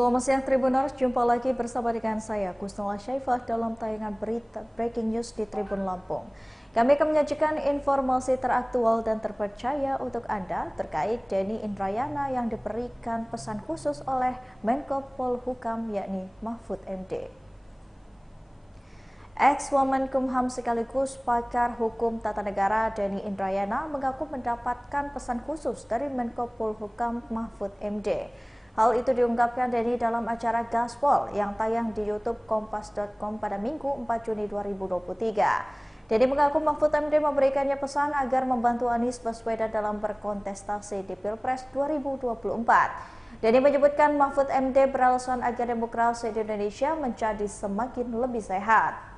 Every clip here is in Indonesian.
Selamat siang Tribuners, jumpa lagi bersama dengan saya Kusnula Syaifah dalam tayangan berita Breaking News di Tribun Lampung. Kami akan menyajikan informasi teraktual dan terpercaya untuk Anda terkait Denny Indrayana yang diberikan pesan khusus oleh Menko Polhukam yakni Mahfud MD. Ex-Wamenkumham sekaligus pakar hukum tata negara Denny Indrayana mengaku mendapatkan pesan khusus dari Menko Polhukam Mahfud MD. Hal itu diungkapkan Denny dalam acara Gaspol yang tayang di YouTube Kompas.com pada Minggu 4 Juni 2023. Denny mengaku Mahfud MD memberikannya pesan agar membantu Anies Baswedan dalam berkontestasi di Pilpres 2024. Denny menyebutkan Mahfud MD beralasan agar demokrasi di Indonesia menjadi semakin lebih sehat.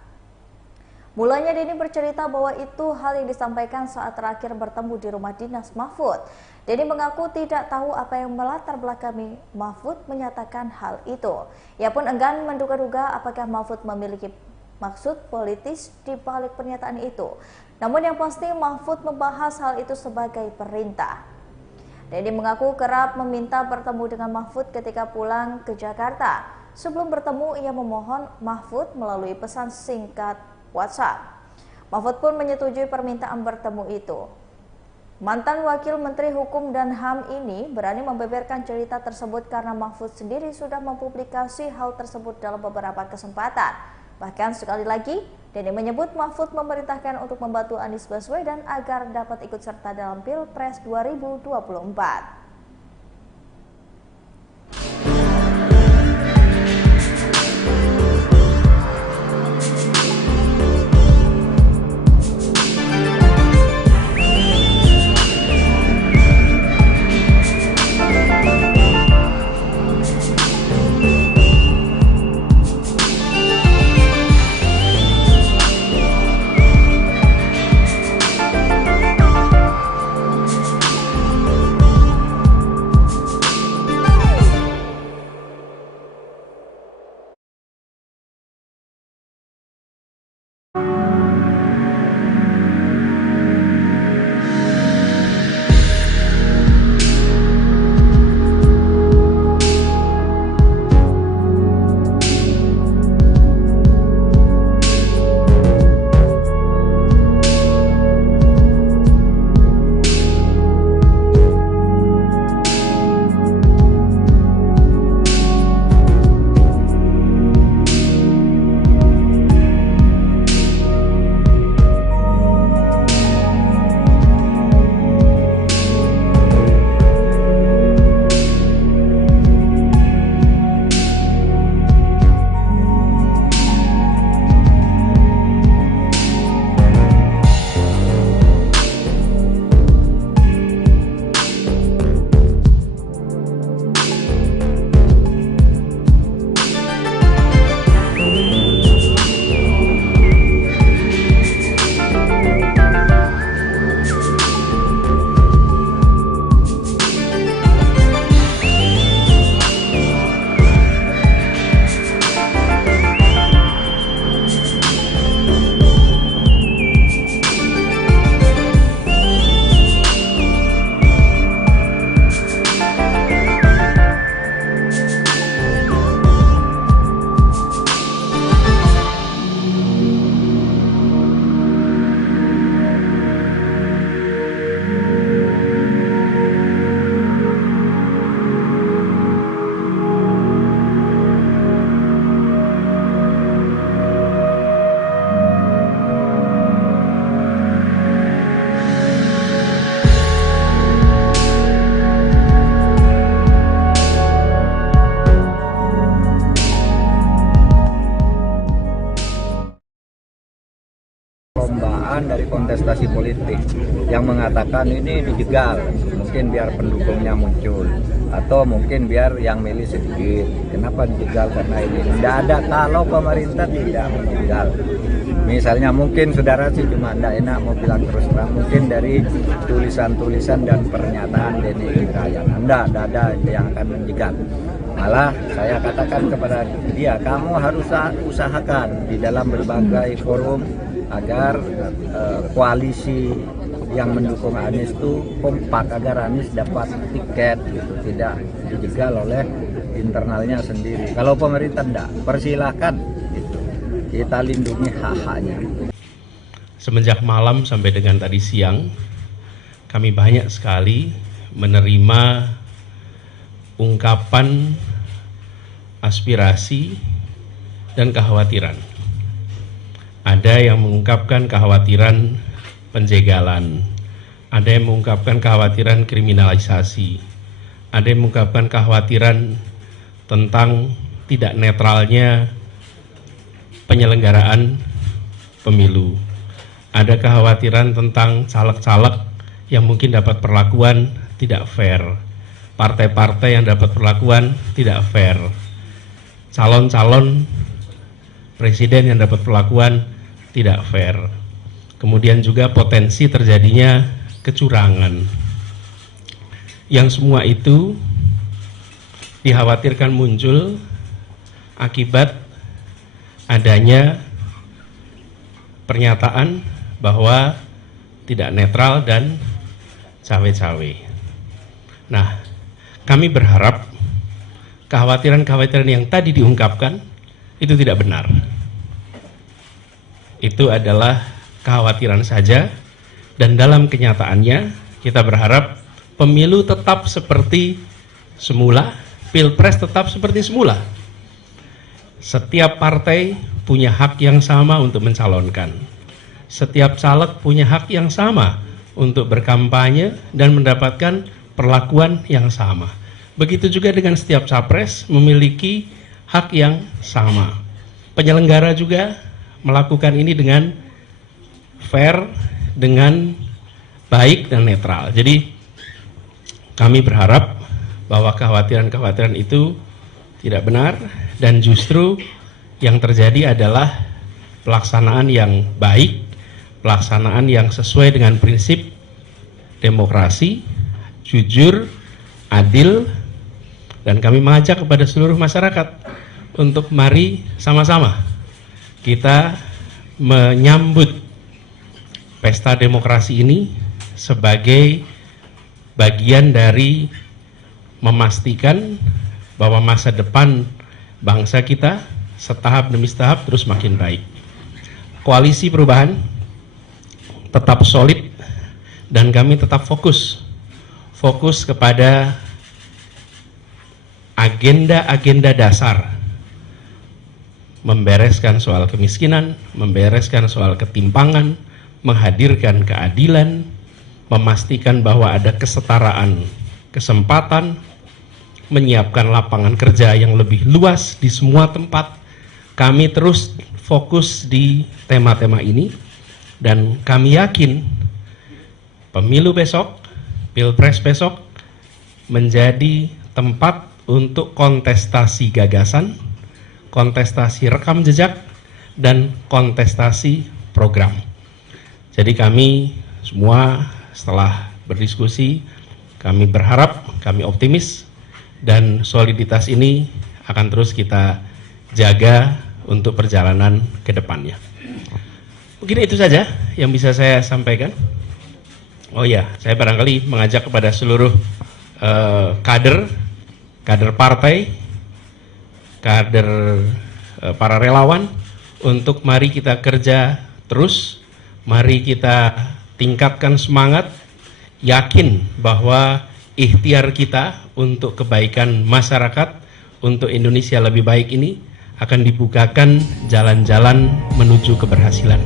Mulanya Denny bercerita bahwa itu hal yang disampaikan saat terakhir bertemu di rumah dinas Mahfud. Denny mengaku tidak tahu apa yang melatar belakangi Mahfud menyatakan hal itu. Ia pun enggan menduga-duga apakah Mahfud memiliki maksud politis di balik pernyataan itu. Namun yang pasti Mahfud membahas hal itu sebagai perintah. Denny mengaku kerap meminta bertemu dengan Mahfud ketika pulang ke Jakarta. Sebelum bertemu ia memohon Mahfud melalui pesan singkat WhatsApp. Mahfud pun menyetujui permintaan bertemu itu. Mantan Wakil Menteri Hukum dan HAM ini berani membeberkan cerita tersebut karena Mahfud sendiri sudah mempublikasi hal tersebut dalam beberapa kesempatan. Bahkan sekali lagi, Denny menyebut Mahfud memerintahkan untuk membantu Anies Baswedan agar dapat ikut serta dalam Pilpres 2024. Dari kontestasi politik yang mengatakan ini dijegal, mungkin biar pendukungnya muncul atau mungkin biar yang milih sedikit. Kenapa dijegal? Karena ini tidak ada, kalau pemerintah tidak menjegal. Misalnya mungkin saudara sih cuma tidak enak mau bilang terus terang, mungkin dari tulisan-tulisan dan pernyataan Denny Indrayana tidak ada yang akan menjegal. Malah saya katakan kepada dia, kamu harus usahakan di dalam berbagai forum agar koalisi yang mendukung Anies itu kompak agar Anies dapat tiket gitu, tidak dijegal oleh internalnya sendiri. Kalau pemerintah enggak, persilahkan gitu. Kita lindungi hak-haknya. Semenjak malam sampai dengan tadi siang, kami banyak sekali menerima ungkapan aspirasi dan kekhawatiran. Ada yang mengungkapkan kekhawatiran penjegalan, ada yang mengungkapkan kekhawatiran kriminalisasi, ada yang mengungkapkan kekhawatiran tentang tidak netralnya penyelenggaraan pemilu. Ada kekhawatiran tentang caleg-caleg yang mungkin dapat perlakuan tidak fair, partai-partai yang dapat perlakuan tidak fair, calon-calon presiden yang dapat perlakuan tidak fair. Kemudian juga potensi terjadinya kecurangan. Yang semua itu dikhawatirkan muncul akibat adanya pernyataan bahwa tidak netral dan cawe-cawe. Nah, kami berharap kekhawatiran-kekhawatiran yang tadi diungkapkan itu tidak benar. Itu adalah kekhawatiran saja, dan dalam kenyataannya kita berharap pemilu tetap seperti semula, pilpres tetap seperti semula. Setiap partai punya hak yang sama untuk mencalonkan. Setiap caleg punya hak yang sama untuk berkampanye dan mendapatkan perlakuan yang sama. Begitu juga dengan setiap capres memiliki hak yang sama. Penyelenggara juga melakukan ini dengan fair, dengan baik dan netral. Jadi kami berharap bahwa kekhawatiran-kekhawatiran itu tidak benar, dan justru yang terjadi adalah pelaksanaan yang baik, pelaksanaan yang sesuai dengan prinsip demokrasi, jujur, adil, dan kami mengajak kepada seluruh masyarakat untuk mari sama-sama kita menyambut pesta demokrasi ini sebagai bagian dari memastikan bahwa masa depan bangsa kita setahap demi setahap terus makin baik. Koalisi perubahan tetap solid dan kami tetap fokus kepada agenda-agenda dasar, membereskan soal kemiskinan, membereskan soal ketimpangan, menghadirkan keadilan, memastikan bahwa ada kesetaraan kesempatan, menyiapkan lapangan kerja yang lebih luas di semua tempat. Kami terus fokus di tema-tema ini, dan kami yakin pemilu besok, pilpres besok menjadi tempat untuk kontestasi gagasan, kontestasi rekam jejak, dan kontestasi program. Jadi kami semua setelah berdiskusi, kami berharap, kami optimis, dan soliditas ini akan terus kita jaga untuk perjalanan ke depannya. Mungkin itu saja yang bisa saya sampaikan. Oh ya, saya barangkali mengajak kepada seluruh kader partai, kader para relawan, untuk mari kita kerja terus, mari kita tingkatkan semangat, yakin bahwa ikhtiar kita untuk kebaikan masyarakat, untuk Indonesia lebih baik ini akan dibukakan jalan-jalan menuju keberhasilan.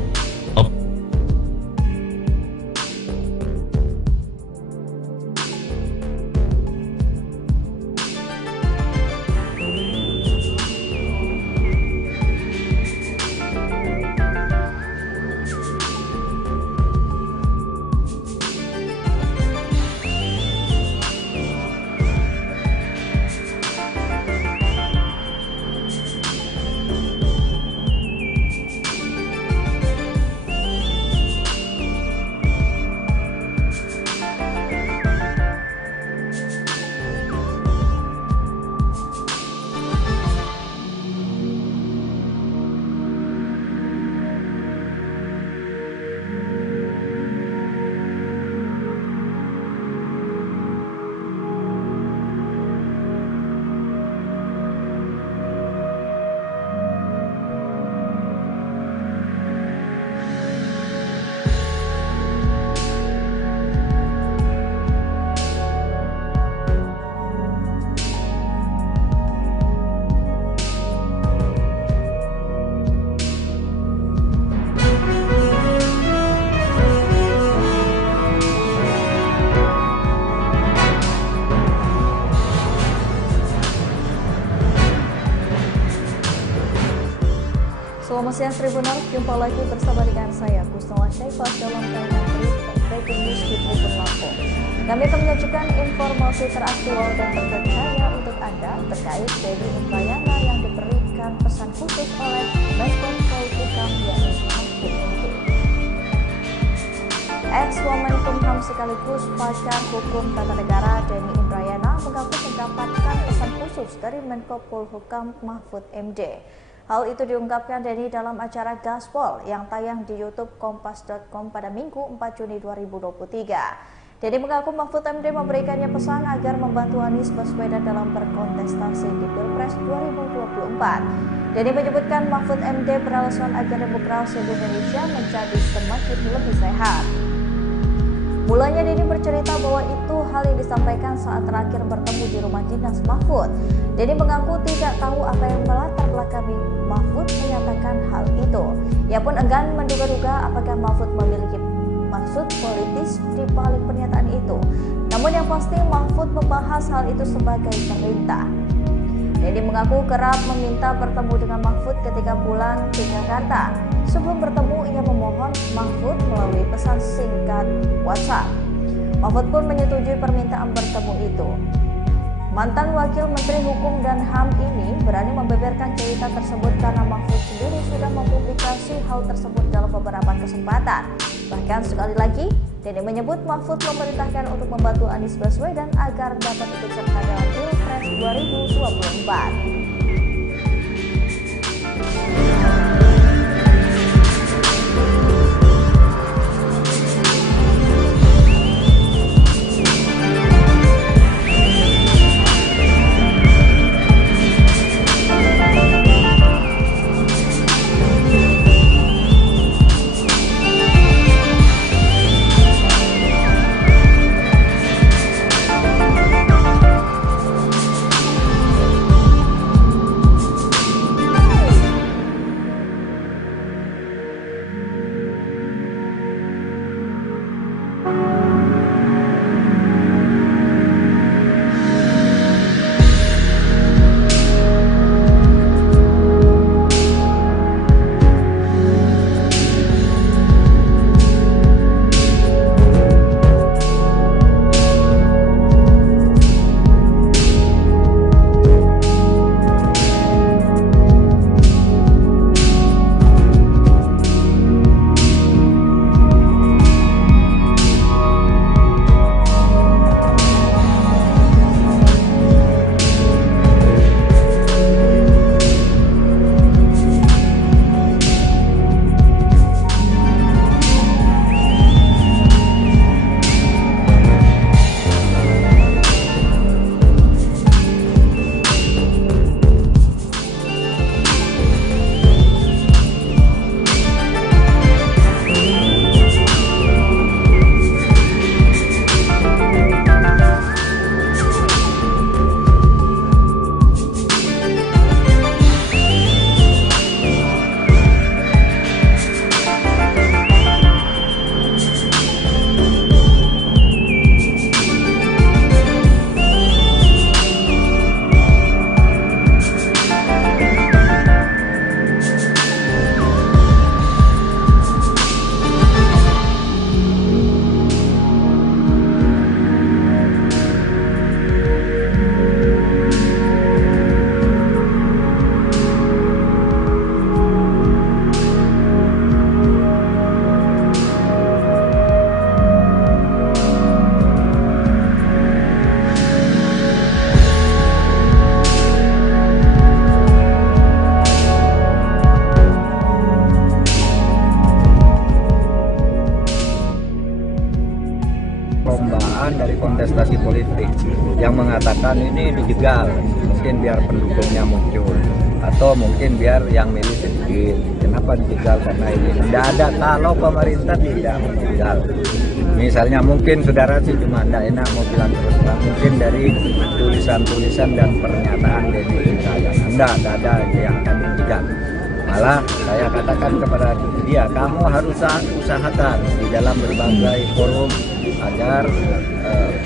Selamat siang Tribuners, jumpa lagi bersama dengan saya Kusnala Syaifah dalam tayangan Breaking News di Tribun Lampung. Kami akan menyajikan informasi teraktual dan terpercaya untuk Anda terkait Denny Indrayana yang diberikan pesan khusus oleh Menko Polhukam yakni Mahfud MD. Ex-Wamenkumham sekaligus pakar hukum tata negara Denny Indrayana mengaku mendapatkan pesan khusus dari Menko Polhukam Mahfud MD. Hal itu diungkapkan Denny dalam acara Gaspol yang tayang di YouTube Kompas.com pada Minggu 4 Juni 2023. Denny mengaku Mahfud MD memberikannya pesan agar membantu Anies Baswedan dalam berkontestasi di Pilpres 2024. Denny menyebutkan Mahfud MD beralasan agar demokrasi di Indonesia menjadi semakin lebih sehat. Mulanya Denny bercerita bahwa itu hal yang disampaikan saat terakhir bertemu di rumah dinas Mahfud. Denny mengaku tidak tahu apa yang melatar belakangi Mahfud menyatakan hal itu. Ia pun enggan menduga-duga apakah Mahfud memiliki maksud politis di balik pernyataan itu. Namun yang pasti Mahfud membahas hal itu sebagai perintah. Denny mengaku kerap meminta bertemu dengan Mahfud ketika pulang ke Jakarta. Sebelum bertemu, ia memohon Mahfud melalui pesan singkat WhatsApp. Mahfud pun menyetujui permintaan bertemu itu. Mantan Wakil Menteri Hukum dan HAM ini berani membeberkan cerita tersebut karena Mahfud sendiri sudah mempublikasi hal tersebut dalam beberapa kesempatan. Bahkan sekali lagi, Denny menyebut Mahfud memerintahkan untuk membantu Anies Baswedan agar dapat ikut serta dalam Pilpres 2024. Dari kontestasi politik yang mengatakan ini dijegal, mungkin biar pendukungnya muncul atau mungkin biar yang milih sedikit. Kenapa dijegal? Karena ini tidak ada, kalau pemerintah tidak menjegal. Misalnya mungkin saudara sih cuma tidak enak mau bilang terus terang, mungkin dari tulisan-tulisan dan pernyataan Denny Indrayana tidak ada yang akan dijegal. Malah saya katakan kepada dia, kamu harus usahakan di dalam berbagai forum agar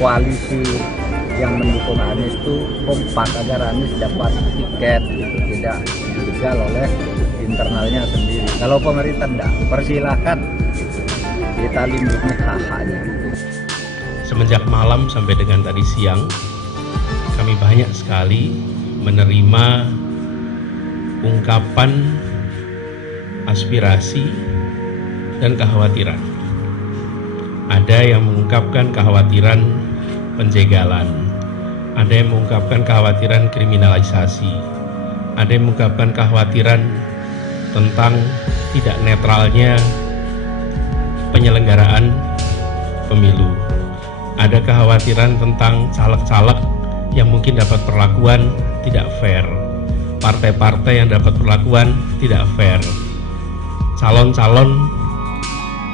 koalisi yang mendukung Anies itu kompak, agar Anies dapat tiket, tidak dijegal oleh internalnya sendiri. Kalau pemerintah enggak, persilahkan kita lindungi hak-haknya. Semenjak malam sampai dengan tadi siang, kami banyak sekali menerima ungkapan aspirasi dan kekhawatiran. Ada yang mengungkapkan kekhawatiran penjegalan, ada yang mengungkapkan kekhawatiran kriminalisasi, ada yang mengungkapkan kekhawatiran tentang tidak netralnya penyelenggaraan pemilu. Ada kekhawatiran tentang caleg-caleg yang mungkin dapat perlakuan tidak fair, partai-partai yang dapat perlakuan tidak fair, calon-calon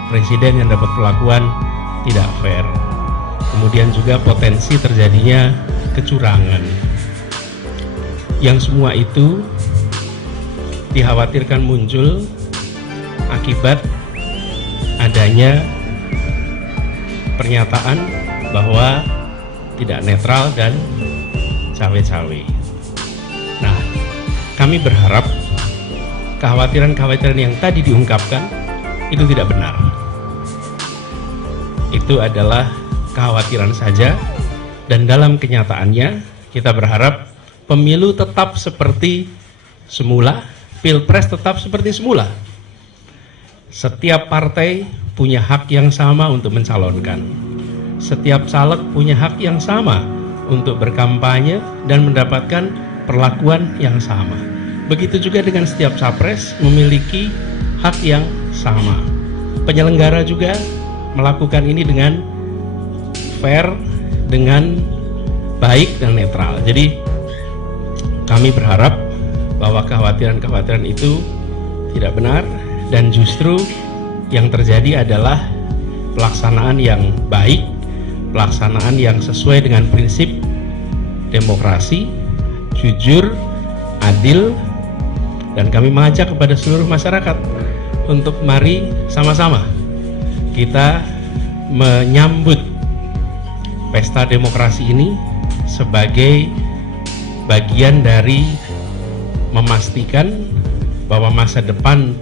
presiden yang dapat perlakuan tidak fair, kemudian juga potensi terjadinya kecurangan. Yang semua itu dikhawatirkan muncul akibat adanya pernyataan bahwa tidak netral dan cawe-cawe. Nah, kami berharap kekhawatiran-kekhawatiran yang tadi diungkapkan itu tidak benar. Itu adalah kekhawatiran saja, dan dalam kenyataannya kita berharap pemilu tetap seperti semula, pilpres tetap seperti semula. Setiap partai punya hak yang sama untuk mencalonkan. Setiap caleg punya hak yang sama untuk berkampanye dan mendapatkan perlakuan yang sama. Begitu juga dengan setiap capres memiliki hak yang sama. Penyelenggara juga melakukan ini dengan fair, dengan baik dan netral. Jadi kami berharap bahwa kekhawatiran-kekhawatiran itu tidak benar, dan justru yang terjadi adalah pelaksanaan yang baik, pelaksanaan yang sesuai dengan prinsip demokrasi, jujur, adil, dan kami mengajak kepada seluruh masyarakat untuk mari sama-sama kita menyambut pesta demokrasi ini sebagai bagian dari memastikan bahwa masa depan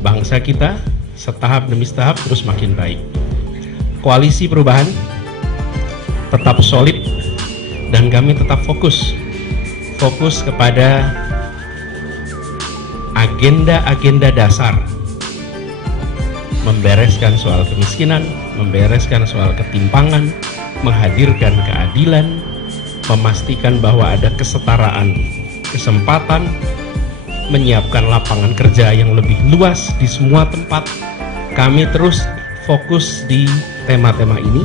bangsa kita setahap demi setahap terus makin baik. Koalisi perubahan tetap solid dan kami tetap fokus kepada agenda-agenda dasar, membereskan soal kemiskinan, membereskan soal ketimpangan, menghadirkan keadilan, memastikan bahwa ada kesetaraan kesempatan, menyiapkan lapangan kerja yang lebih luas di semua tempat. Kami terus fokus di tema-tema ini,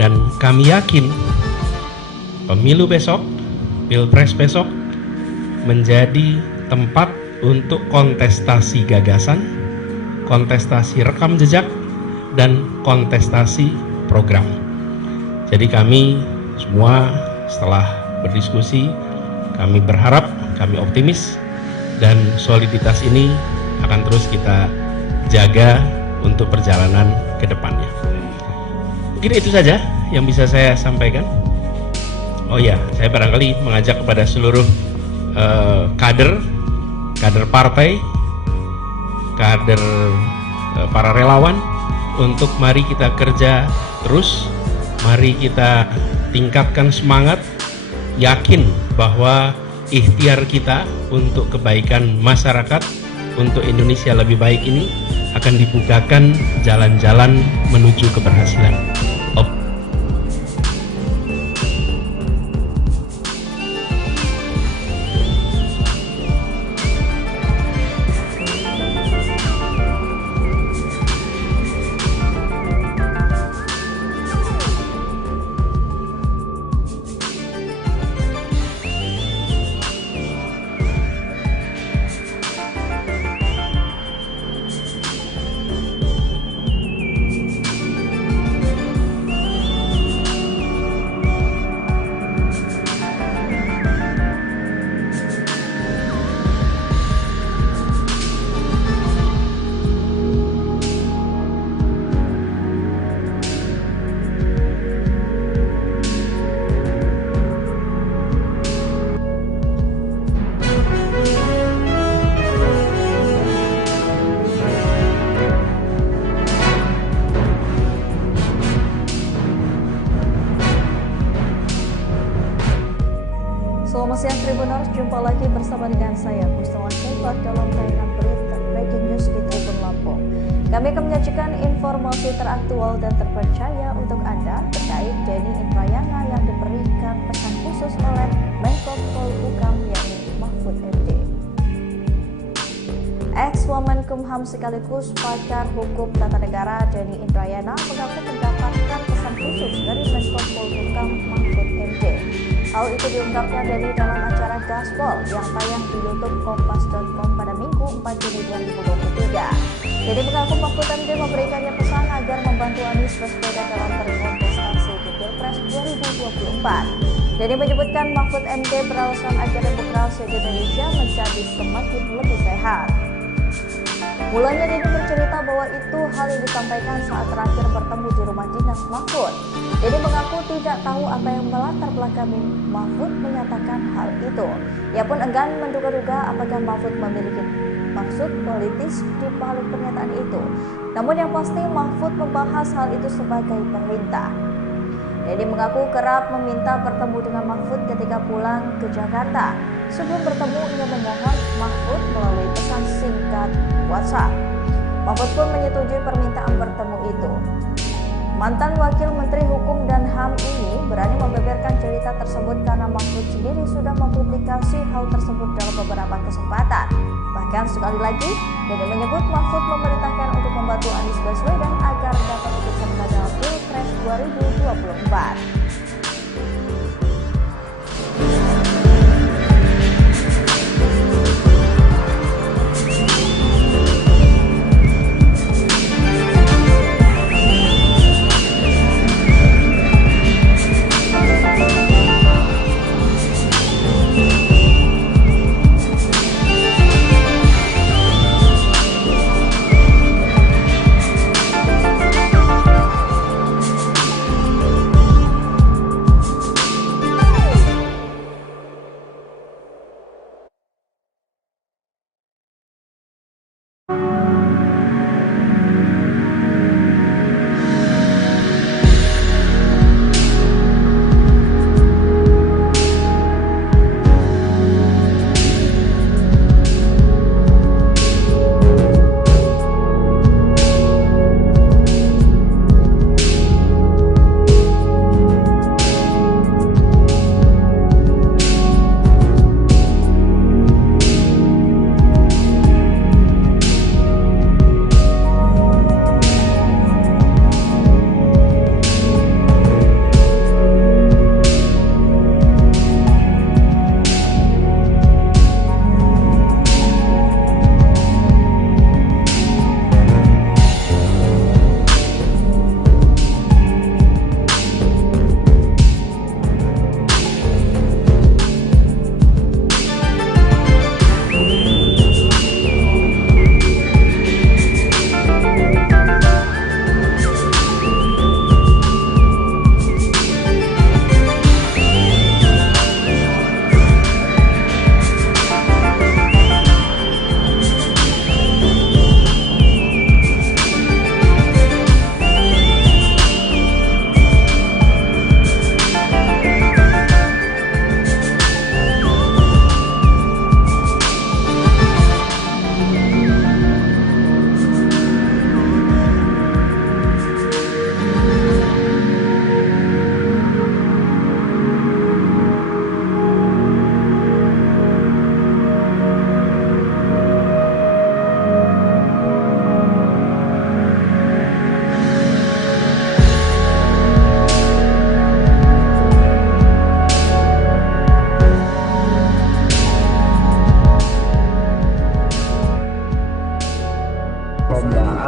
dan kami yakin pemilu besok, pilpres besok menjadi tempat untuk kontestasi gagasan, kontestasi rekam jejak, dan kontestasi program. Jadi kami semua setelah berdiskusi, kami berharap, kami optimis, dan soliditas ini akan terus kita jaga untuk perjalanan ke depannya. Mungkin itu saja yang bisa saya sampaikan. Oh ya, saya barangkali mengajak kepada seluruh kader partai, kader para relawan untuk mari kita kerja terus, mari kita tingkatkan semangat, yakin bahwa ikhtiar kita untuk kebaikan masyarakat, untuk Indonesia lebih baik ini akan dibukakan jalan-jalan menuju keberhasilan. dalam tayangan berita Breaking News di Tribun Lampung. Kami akan menyajikan informasi teraktual dan terpercaya untuk Anda terkait Denny Indrayana yang diberikan pesan khusus oleh Menko Polhukam yakni Mahfud MD. Ex-Wamenkumham sekaligus pakar hukum tata negara Denny Indrayana mengaku mendapatkan pesan khusus dari Menko Polhukam Mahfud MD. Hal itu diungkapkan Denny dalam acara Gaspol yang tayang di YouTube Kompas.com pada Minggu 4 Juni 2023. Denny mengaku Mahfud MD memberikannya pesan agar membantu Anies Baswedan dalam berkontestasi di Pilpres 2024. Denny menyebutkan Mahfud MD beralasan agar demokrasi di Indonesia menjadi semakin lebih sehat. Mulanya Denny bercerita bahwa itu hal yang disampaikan saat terakhir bertemu di rumah dinas Mahfud. Denny mengaku tidak tahu apa yang melatar belakangi Mahfud menyatakan hal itu. Ia pun enggan menduga-duga apakah Mahfud memiliki maksud politis di balik pernyataan itu. Namun yang pasti Mahfud membahas hal itu sebagai perintah. Denny mengaku kerap meminta bertemu dengan Mahfud ketika pulang ke Jakarta. Sebelum bertemu, ia memohon Mahfud melalui pesan singkat WhatsApp. Mahfud pun menyetujui permintaan bertemu itu. Mantan Wakil Menteri Hukum dan HAM ini berani membeberkan cerita tersebut karena Mahfud sendiri sudah mempublikasi hal tersebut dalam beberapa kesempatan. Bahkan sekali lagi, Denny menyebut Mahfud memerintahkan untuk membantu Anies Baswedan agar dapat ikut serta dalam Pilpres 2024.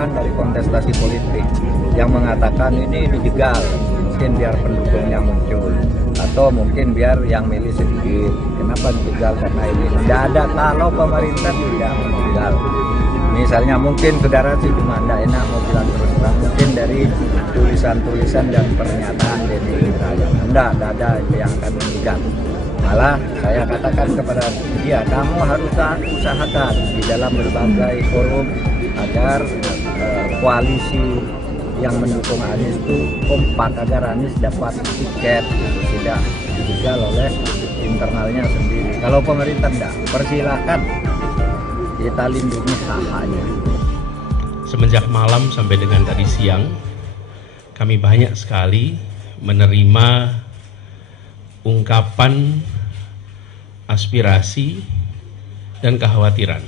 Dari kontestasi politik yang mengatakan ini dijegal, mungkin biar pendukungnya muncul atau mungkin biar yang milih sedikit. Kenapa dijegal? Karena ini tidak ada, kalau pemerintah tidak menjegal. Misalnya mungkin saudara sih cuma tidak enak mau bilang terus terang, mungkin dari tulisan-tulisan dan pernyataan Denny Indrayana tidak ada yang akan menjegal. Malah saya katakan kepada dia, kamu harus usahakan di dalam berbagai forum agar koalisi yang mendukung Anies itu kompak, agar Anies dapat tiket, tidak dijegal oleh internalnya sendiri. Kalau pemerintah tidak, persilahkan kita lindungi hak-haknya. Semenjak malam sampai dengan tadi siang, kami banyak sekali menerima ungkapan aspirasi dan kekhawatiran.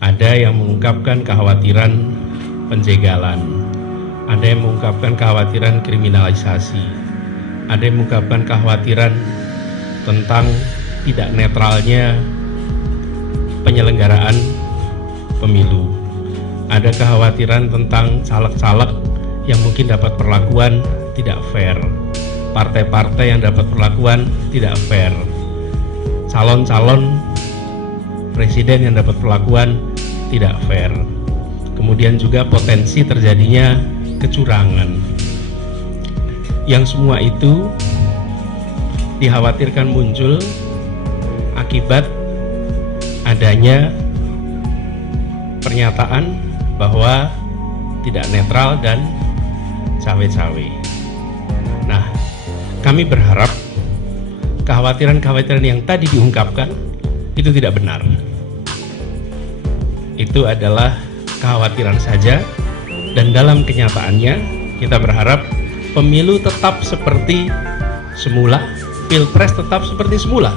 Ada yang mengungkapkan kekhawatiran penjegalan, ada yang mengungkapkan kekhawatiran kriminalisasi, ada yang mengungkapkan kekhawatiran tentang tidak netralnya penyelenggaraan pemilu. Ada kekhawatiran tentang caleg-caleg yang mungkin dapat perlakuan tidak fair, partai-partai yang dapat perlakuan tidak fair, calon-calon presiden yang dapat perlakuan tidak fair, kemudian juga potensi terjadinya kecurangan. Yang semua itu dikhawatirkan muncul akibat adanya pernyataan bahwa tidak netral dan cawe-cawe. Nah, kami berharap kekhawatiran-kekhawatiran yang tadi diungkapkan itu tidak benar. Itu adalah kekhawatiran saja, dan dalam kenyataannya kita berharap pemilu tetap seperti semula, pilpres tetap seperti semula.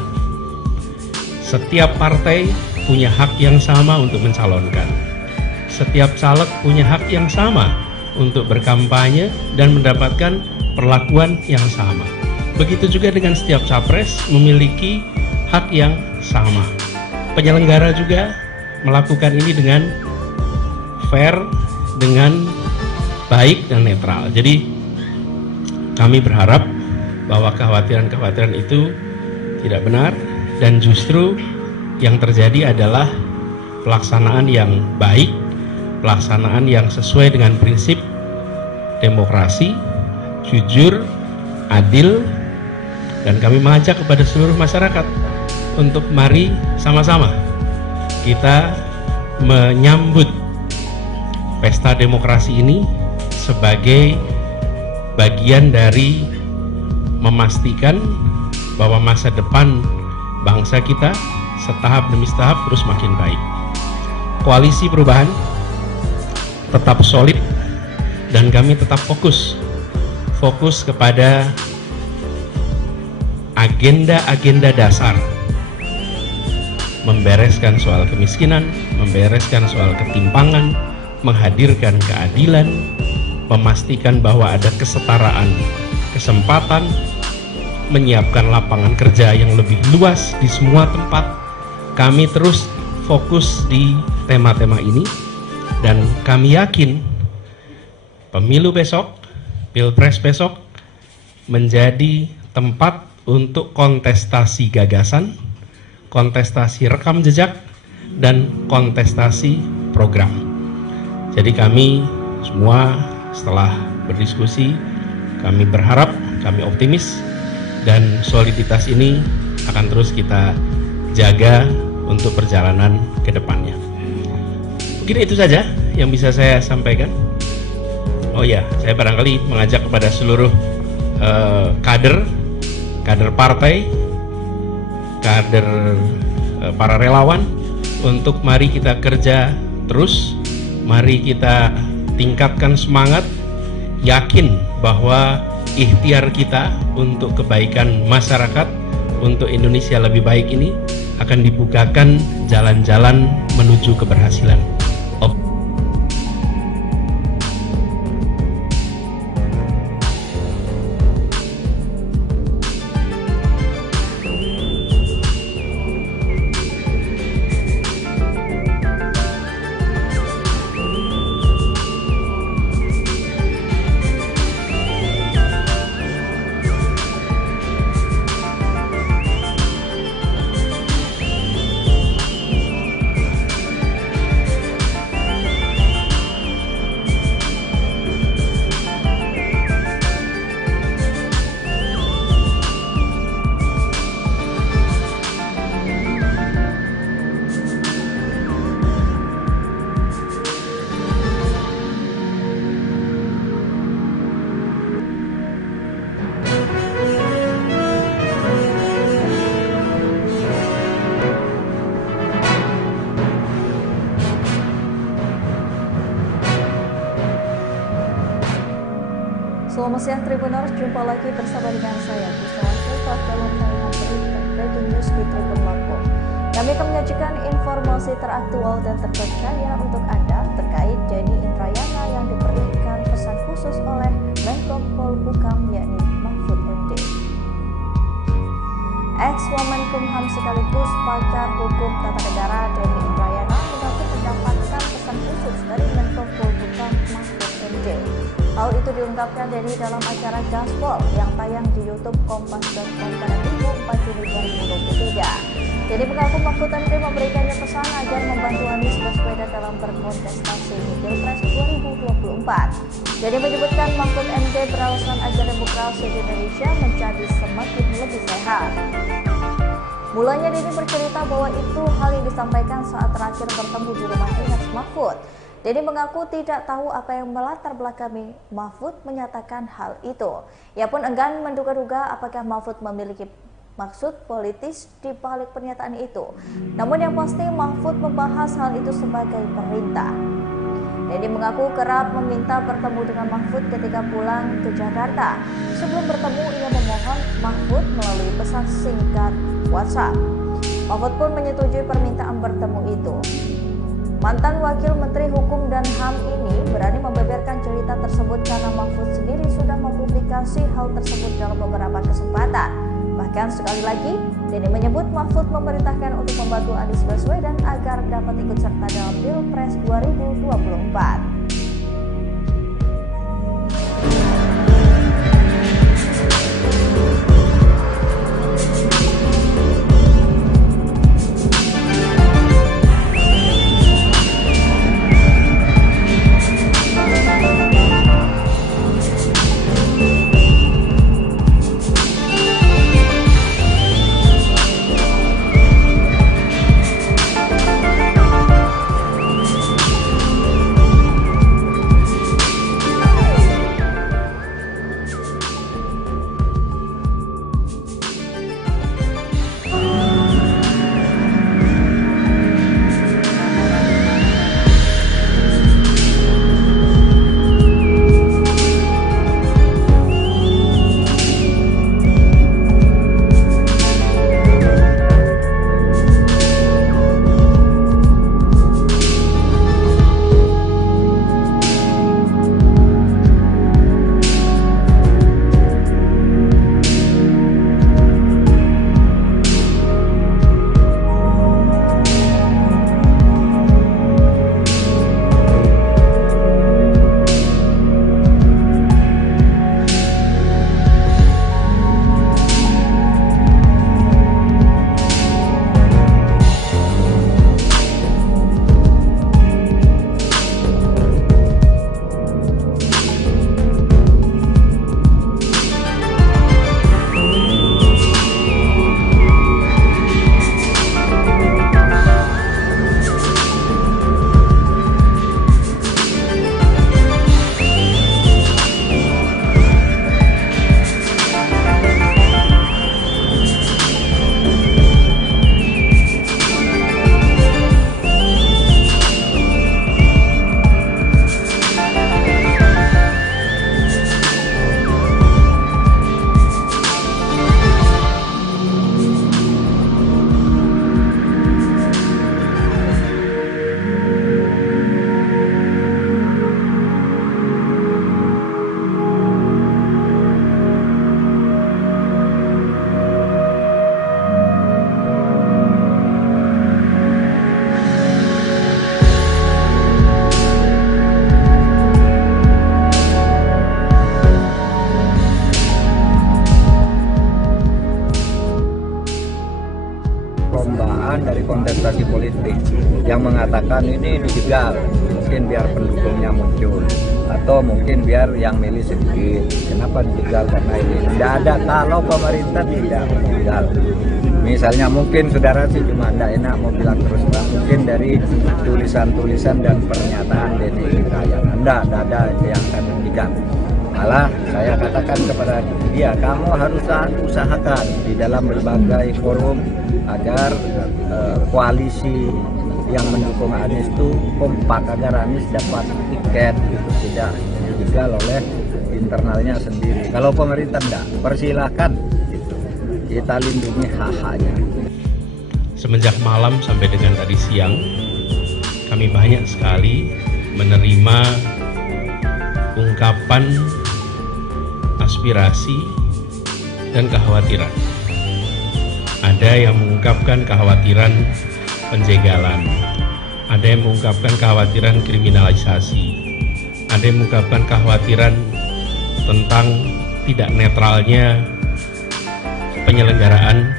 Setiap partai punya hak yang sama untuk mencalonkan. Setiap caleg punya hak yang sama untuk berkampanye dan mendapatkan perlakuan yang sama. Begitu juga dengan setiap capres memiliki hak yang sama. Penyelenggara juga melakukan ini dengan fair, dengan baik dan netral. Jadi kami berharap bahwa kekhawatiran-kekhawatiran itu tidak benar, dan justru yang terjadi adalah pelaksanaan yang baik, pelaksanaan yang sesuai dengan prinsip demokrasi, jujur, adil, dan kami mengajak kepada seluruh masyarakat untuk mari sama-sama kita menyambut pesta demokrasi ini sebagai bagian dari memastikan bahwa masa depan bangsa kita setahap demi setahap terus makin baik. Koalisi perubahan tetap solid dan kami tetap fokus kepada agenda-agenda dasar, membereskan soal kemiskinan, membereskan soal ketimpangan, menghadirkan keadilan, memastikan bahwa ada kesetaraan kesempatan, menyiapkan lapangan kerja yang lebih luas di semua tempat. Kami terus fokus di tema-tema ini, dan kami yakin pemilu besok, pilpres besok menjadi tempat untuk kontestasi gagasan, kontestasi rekam jejak, dan kontestasi program. Jadi kami semua setelah berdiskusi, kami berharap, kami optimis, dan soliditas ini akan terus kita jaga untuk perjalanan ke depannya. Mungkin itu saja yang bisa saya sampaikan. Oh ya, saya barangkali mengajak kepada seluruh kader partai, kader para relawan untuk mari kita kerja terus, mari kita tingkatkan semangat, yakin bahwa ikhtiar kita untuk kebaikan masyarakat, untuk Indonesia lebih baik ini akan dibukakan jalan-jalan menuju keberhasilan. Selamat siang Tribuners, jumpa lagi bersama dengan saya Kusnala Syifat dalam tayangan berita Breaking News di Tribun Lampung. Kami akan menyajikan informasi teraktual dan terpercaya untuk Anda terkait Denny Indrayana yang diberikan pesan khusus oleh Menko Polhukam yakni Mahfud MD. Ex-Wamenkumham sekaligus pakar hukum tata negara Denny Indrayana mengaku mendapatkan pesan khusus dari Menko Polhukam Mahfud MD. Hal itu diungkapkan Denny dalam acara Gaspol yang tayang di YouTube Kompas.com pada Minggu 4 Juni 2023. Denny mengaku Mahfud MD memberikannya pesan agar membantu Anies Baswedan dalam berkontestasi di Pilpres 2024. Denny menyebutkan Mahfud MD beralasan agar demokrasi di Indonesia menjadi semakin lebih sehat. Mulanya Denny bercerita bahwa itu hal yang disampaikan saat terakhir bertemu di rumah dinas Mahfud. Denny mengaku tidak tahu apa yang melatar belakangi Mahfud menyatakan hal itu. Ia pun enggan menduga-duga apakah Mahfud memiliki maksud politis di balik pernyataan itu. Namun yang pasti Mahfud membahas hal itu sebagai perintah. Denny mengaku kerap meminta bertemu dengan Mahfud ketika pulang ke Jakarta. Sebelum bertemu ia memohon Mahfud melalui pesan singkat WhatsApp. Mahfud pun menyetujui permintaan bertemu itu. Mantan Wakil Menteri Hukum dan HAM ini berani membeberkan cerita tersebut karena Mahfud sendiri sudah mempublikasi hal tersebut dalam beberapa kesempatan. Bahkan sekali lagi, Denny menyebut Mahfud memerintahkan untuk membantu Anies Baswedan agar dapat ikut serta dalam Pilpres 2024. Dari kontestasi politik yang mengatakan ini dijegal, mungkin biar pendukungnya muncul atau mungkin biar yang milih sedikit. Kenapa dijegal? Karena ini tidak ada kalau pemerintah tidak dijegal. Misalnya mungkin saudara sih cuma tidak enak mau bilang terus terang, mungkin dari tulisan-tulisan dan pernyataan Denny Indrayana tidak ada yang akan dijegal. Malah saya katakan kepada dia, kamu harus usahakan di dalam berbagai forum agar koalisi yang mendukung Anies itu kompak agar Anies dapat tiket, gitu, tidak dijegal oleh internalnya sendiri. Kalau pemerintah enggak, persilahkan gitu. Kita lindungi hak-haknya. Semenjak malam sampai dengan tadi siang, kami banyak sekali menerima ungkapan aspirasi dan kekhawatiran. Ada yang mengungkapkan kekhawatiran penjegalan, ada yang mengungkapkan kekhawatiran kriminalisasi, ada yang mengungkapkan kekhawatiran tentang tidak netralnya penyelenggaraan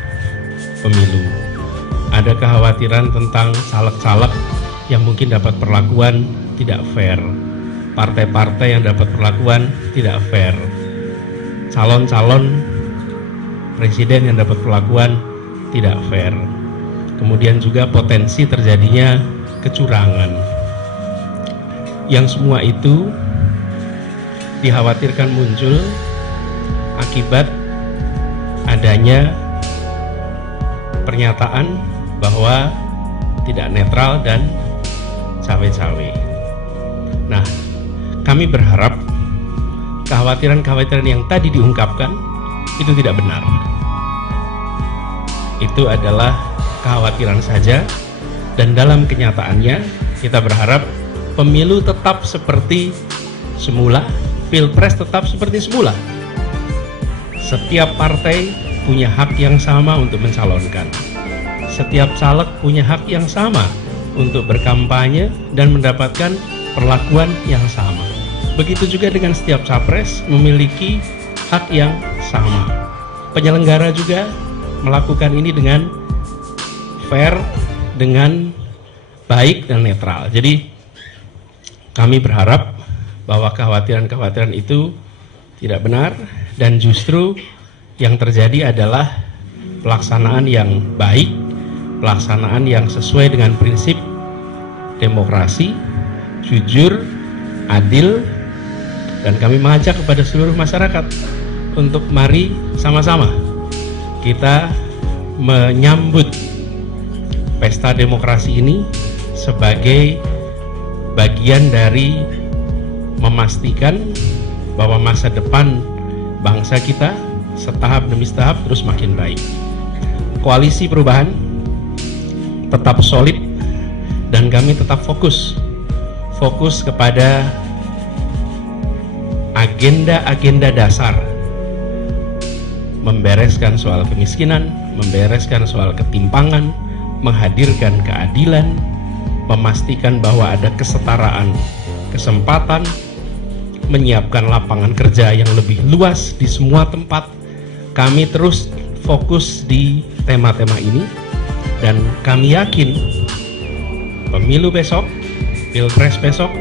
pemilu. Ada kekhawatiran tentang caleg-caleg yang mungkin dapat perlakuan tidak fair, partai-partai yang dapat perlakuan tidak fair, calon-calon presiden yang dapat perlakuan tidak fair. Kemudian juga potensi terjadinya kecurangan. Yang semua itu dikhawatirkan muncul akibat adanya pernyataan bahwa tidak netral dan cawe-cawe. Nah, kami berharap kekhawatiran-kekhawatiran yang tadi diungkapkan itu tidak benar. Itu adalah kekhawatiran saja, dan dalam kenyataannya kita berharap pemilu tetap seperti semula, pilpres tetap seperti semula. Setiap partai punya hak yang sama untuk mencalonkan. Setiap caleg punya hak yang sama untuk berkampanye dan mendapatkan perlakuan yang sama. Begitu juga dengan setiap capres memiliki hak yang sama. Penyelenggara juga melakukan ini dengan fair, dengan baik dan netral. Jadi kami berharap bahwa kekhawatiran-kekhawatiran itu tidak benar, dan justru yang terjadi adalah pelaksanaan yang baik, pelaksanaan yang sesuai dengan prinsip demokrasi, jujur, adil, dan kami mengajak kepada seluruh masyarakat untuk mari sama-sama kita menyambut pesta demokrasi ini sebagai bagian dari memastikan bahwa masa depan bangsa kita setahap demi setahap terus makin baik. Koalisi perubahan tetap solid dan kami tetap fokus kepada agenda-agenda dasar, membereskan soal kemiskinan, membereskan soal ketimpangan, menghadirkan keadilan, memastikan bahwa ada kesetaraan kesempatan, menyiapkan lapangan kerja yang lebih luas di semua tempat. Kami terus fokus di tema-tema ini, dan kami yakin pemilu besok, pilpres besok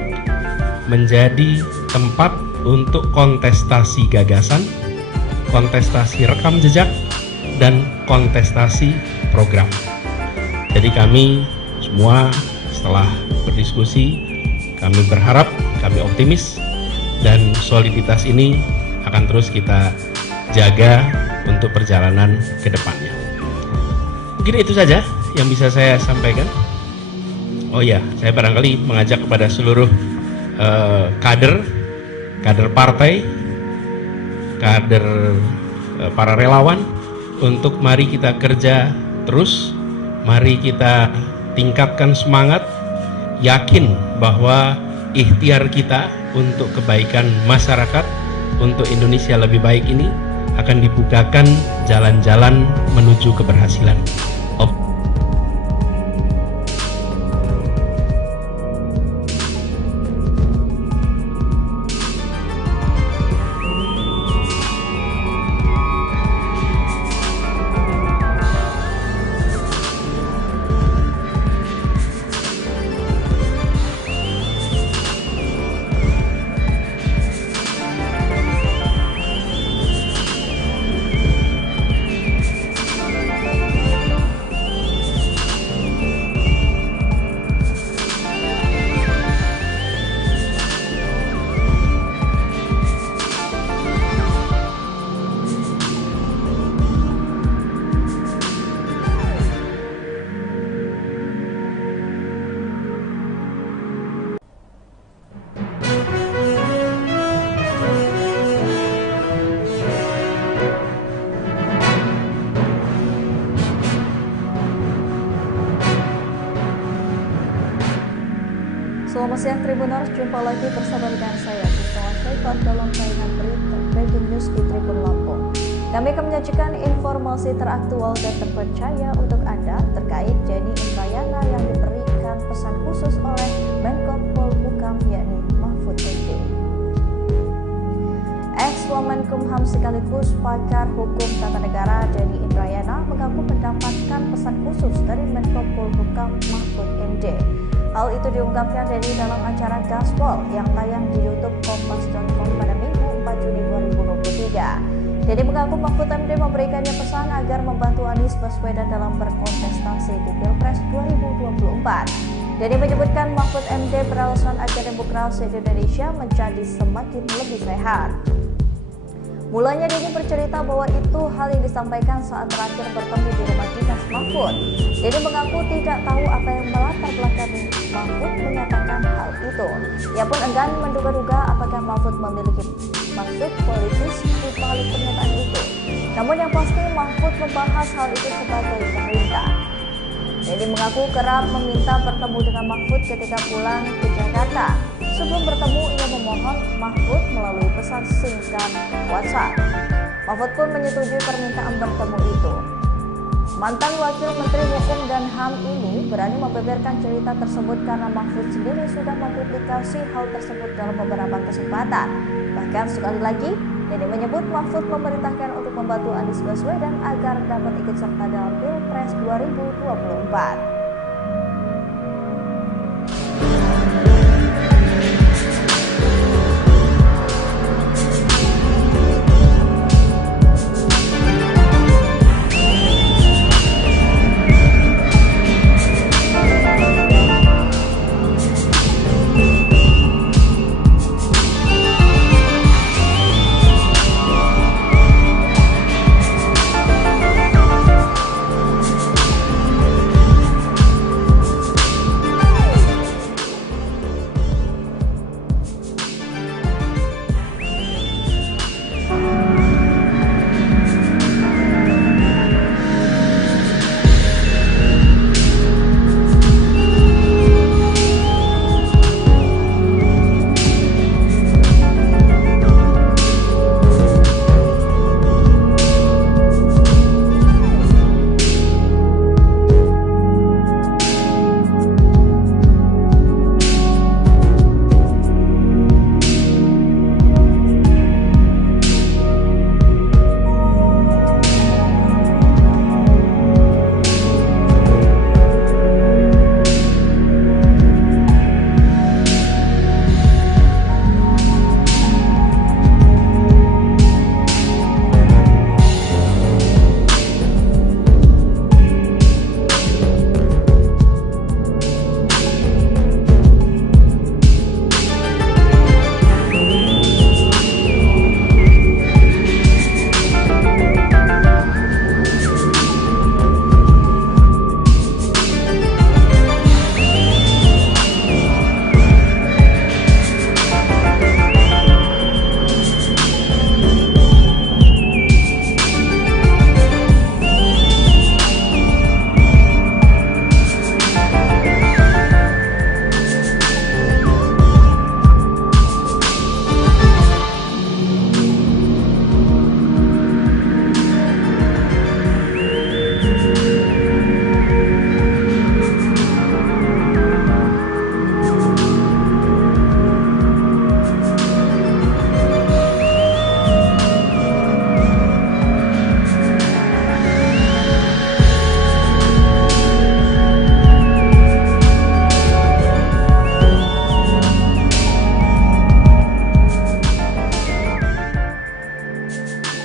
menjadi tempat untuk kontestasi gagasan, kontestasi rekam jejak, dan kontestasi program. Jadi kami semua setelah berdiskusi, kami berharap, kami optimis, dan soliditas ini akan terus kita jaga untuk perjalanan ke depannya. Mungkin itu saja yang bisa saya sampaikan. Oh ya, saya barangkali mengajak kepada seluruh kader partai, kader para relawan untuk mari kita kerja terus, mari kita tingkatkan semangat, yakin bahwa ikhtiar kita untuk kebaikan masyarakat, untuk Indonesia lebih baik ini akan dibukakan jalan-jalan menuju keberhasilan. Selamat siang Tribuners, jumpa lagi bersama dengan saya Kusuma Syaifat dalam tayangan berita Breaking News di Tribun Lampung. Kami akan menyajikan informasi teraktual dan terpercaya untuk Anda terkait Denny Indrayana yang diberikan pesan khusus oleh Menko Polhukam yakni Mahfud MD. Ex-Wamenkumham sekaligus pakar hukum tata negara Denny Indrayana mengaku mendapatkan pesan khusus dari Menko Polhukam Mahfud MD. Hal itu diungkapkan Denny dalam acara Gaspol yang tayang di YouTube Kompas.com pada Minggu 4 Juni 2023. Denny mengaku Mahfud MD memberikannya pesan agar membantu Anies Baswedan dalam berkontestasi di Pilpres 2024. Denny menyebutkan Mahfud MD beralasan agar demokrasi di Indonesia menjadi semakin lebih sehat. Mulanya Denny bercerita bahwa itu hal yang disampaikan saat terakhir bertemu di rumah dinas Mahfud. Denny mengaku tidak tahu apa yang melatar belakangi Mahfud menyatakan hal itu. Ia pun enggan menduga-duga apakah Mahfud memiliki maksud politis di balik pernyataan itu. Namun yang pasti Mahfud membahas hal itu sebagai perintah. Denny mengaku kerap meminta bertemu dengan Mahfud ketika pulang ke Jakarta. Sebelum bertemu, ia memohon Mahfud melalui pesan singkat WhatsApp. Mahfud pun menyetujui permintaan bertemu itu. Mantan Wakil Menteri Hukum dan HAM ini berani membeberkan cerita tersebut karena Mahfud sendiri sudah mempublikasi hal tersebut dalam beberapa kesempatan. Bahkan sekali lagi, Denny menyebut Mahfud memerintahkan untuk membantu Anies Baswedan agar dapat ikut serta dalam Pilpres 2024.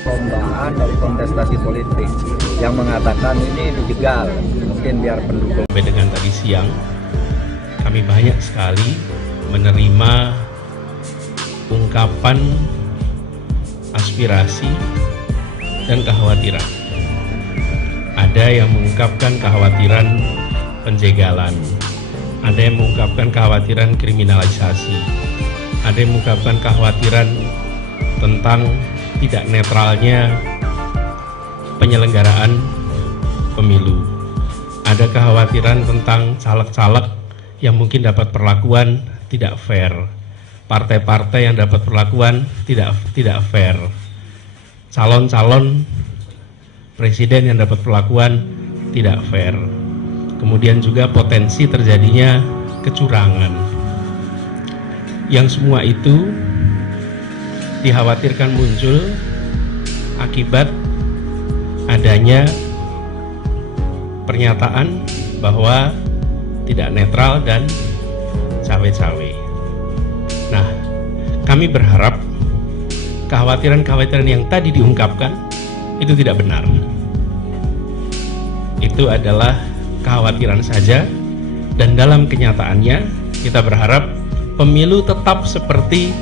Perlombaan dari kontestasi politik yang mengatakan ini dijegal, mungkin biar pendukung. Sampai dengan tadi siang, kami banyak sekali menerima ungkapan aspirasi dan kekhawatiran. Ada yang mengungkapkan kekhawatiran penjegalan, ada yang mengungkapkan kekhawatiran kriminalisasi, ada yang mengungkapkan kekhawatiran tentang tidak netralnya penyelenggaraan pemilu. Ada kekhawatiran tentang caleg-caleg yang mungkin dapat perlakuan tidak fair. Partai-partai yang dapat perlakuan tidak fair. Calon-calon presiden yang dapat perlakuan tidak fair. Kemudian juga potensi terjadinya kecurangan. Yang semua itu dikhawatirkan muncul akibat adanya pernyataan bahwa tidak netral dan cawe-cawe. Nah, kami berharap kekhawatiran-kekhawatiran yang tadi diungkapkan itu tidak benar. Itu adalah kekhawatiran saja, dan dalam kenyataannya kita berharap pemilu tetap seperti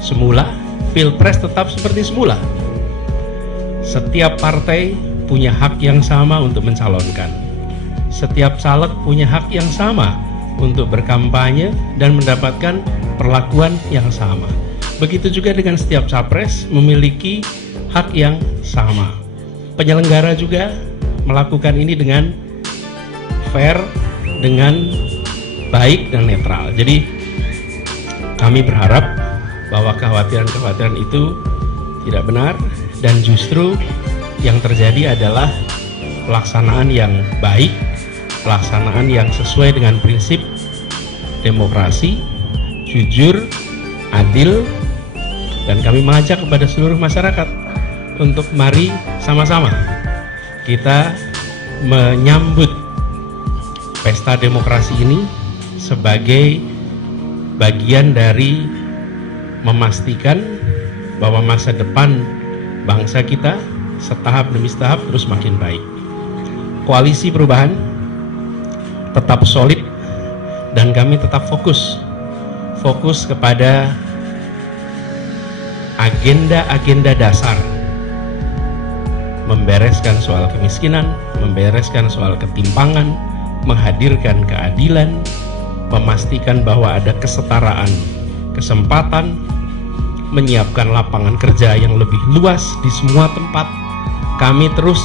semula, pilpres tetap seperti semula. Setiap partai punya hak yang sama untuk mencalonkan. Setiap caleg punya hak yang sama untuk berkampanye dan mendapatkan perlakuan yang sama. Begitu juga dengan setiap capres memiliki hak yang sama. Penyelenggara juga melakukan ini dengan fair, dengan baik dan netral. Jadi kami berharap bahwa kekhawatiran-kekhawatiran itu tidak benar, dan justru yang terjadi adalah pelaksanaan yang baik, pelaksanaan yang sesuai dengan prinsip demokrasi, jujur, adil, dan kami mengajak kepada seluruh masyarakat untuk mari sama-sama kita menyambut pesta demokrasi ini sebagai bagian dari memastikan bahwa masa depan bangsa kita setahap demi setahap terus makin baik. Koalisi perubahan tetap solid dan kami tetap fokus kepada agenda-agenda dasar, membereskan soal kemiskinan, membereskan soal ketimpangan, menghadirkan keadilan, memastikan bahwa ada kesetaraan kesempatan, menyiapkan lapangan kerja yang lebih luas di semua tempat. Kami terus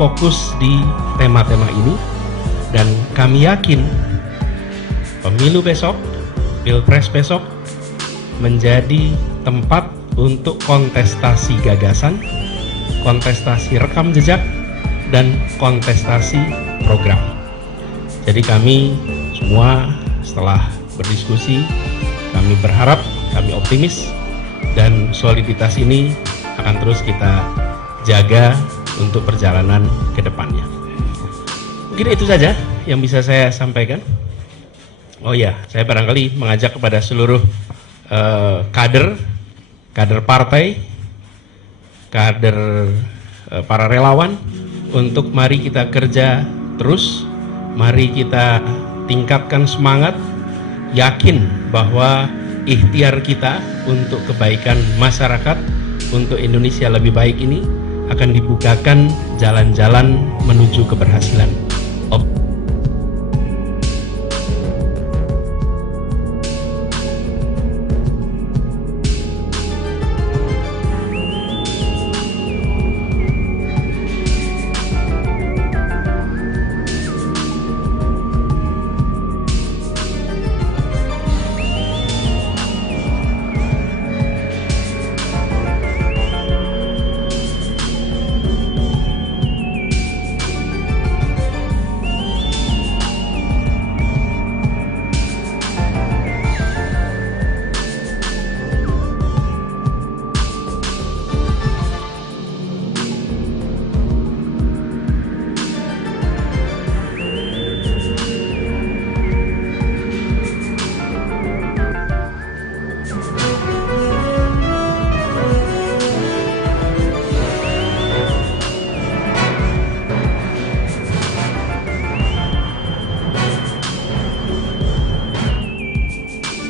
fokus di tema-tema ini, dan kami yakin pemilu besok, pilpres besok menjadi tempat untuk kontestasi gagasan, kontestasi rekam jejak, dan kontestasi program. Jadi kami semua setelah berdiskusi, kami berharap, kami optimis, dan soliditas ini akan terus kita jaga untuk perjalanan ke depannya. Mungkin itu saja yang bisa saya sampaikan. Oh ya, saya barangkali mengajak kepada seluruh kader partai, kader para relawan, untuk mari kita kerja terus, mari kita tingkatkan semangat, yakin bahwa ikhtiar kita untuk kebaikan masyarakat, untuk Indonesia lebih baik ini akan dibukakan jalan-jalan menuju keberhasilan.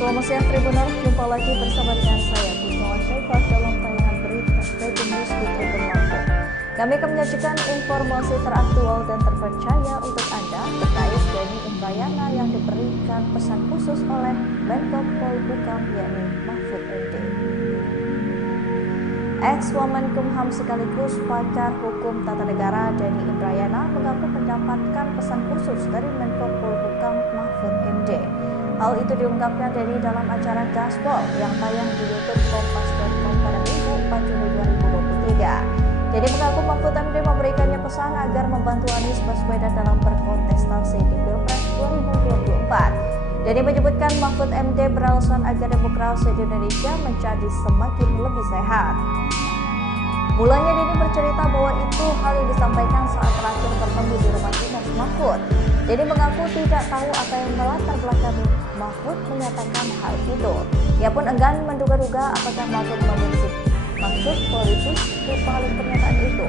Selamat siang Tribuners, jumpa lagi bersama dengan saya Puspa Syaifah dalam tayangan berita Breaking News di Tribun Lampung. Kami akan menyajikan informasi teraktual dan terpercaya untuk Anda terkait Denny Indrayana yang diberikan pesan khusus oleh Menko Polhukam yakni Mahfud MD. Ex-Wamenkumham sekaligus pakar hukum tata negara Denny Indrayana mengaku mendapatkan pesan khusus dari Menko Polhukam Mahfud MD. Hal itu diungkapkan Denny dalam acara Gaspol yang tayang di YouTube Kompas.com pada Minggu 4 Juni 2023. Denny mengaku Mahfud MD memberikannya pesan agar membantu Anies Baswedan dalam berkontestasi di Pilpres 2024. Denny menyebutkan Mahfud MD beralasan agar demokrasi di Indonesia menjadi semakin lebih sehat. Mulanya Denny bercerita bahwa itu hal yang disampaikan saat terakhir bertemu di rumah dinas Mahfud. Denny mengaku tidak tahu apa yang melatar belakangi Mahfud menyatakan hal itu. Ia pun enggan menduga-duga apakah Mahfud memiliki maksud politis di balik pernyataan itu.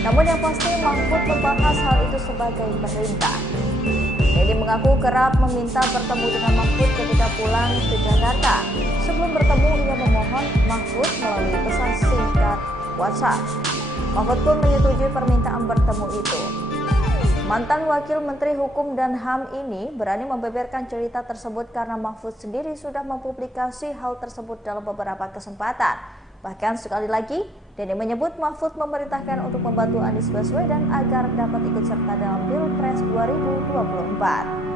Namun yang pasti Mahfud membahas hal itu sebagai perintah. Denny mengaku kerap meminta bertemu dengan Mahfud ketika pulang ke Jakarta. Sebelum bertemu ia memohon Mahfud melalui pesan singkat WhatsApp. Mahfud pun menyetujui permintaan bertemu itu. Mantan Wakil Menteri Hukum dan HAM ini berani membeberkan cerita tersebut karena Mahfud sendiri sudah mempublikasi hal tersebut dalam beberapa kesempatan. Bahkan sekali lagi, Denny menyebut Mahfud memerintahkan untuk membantu Anies Baswedan agar dapat ikut serta dalam Pilpres 2024.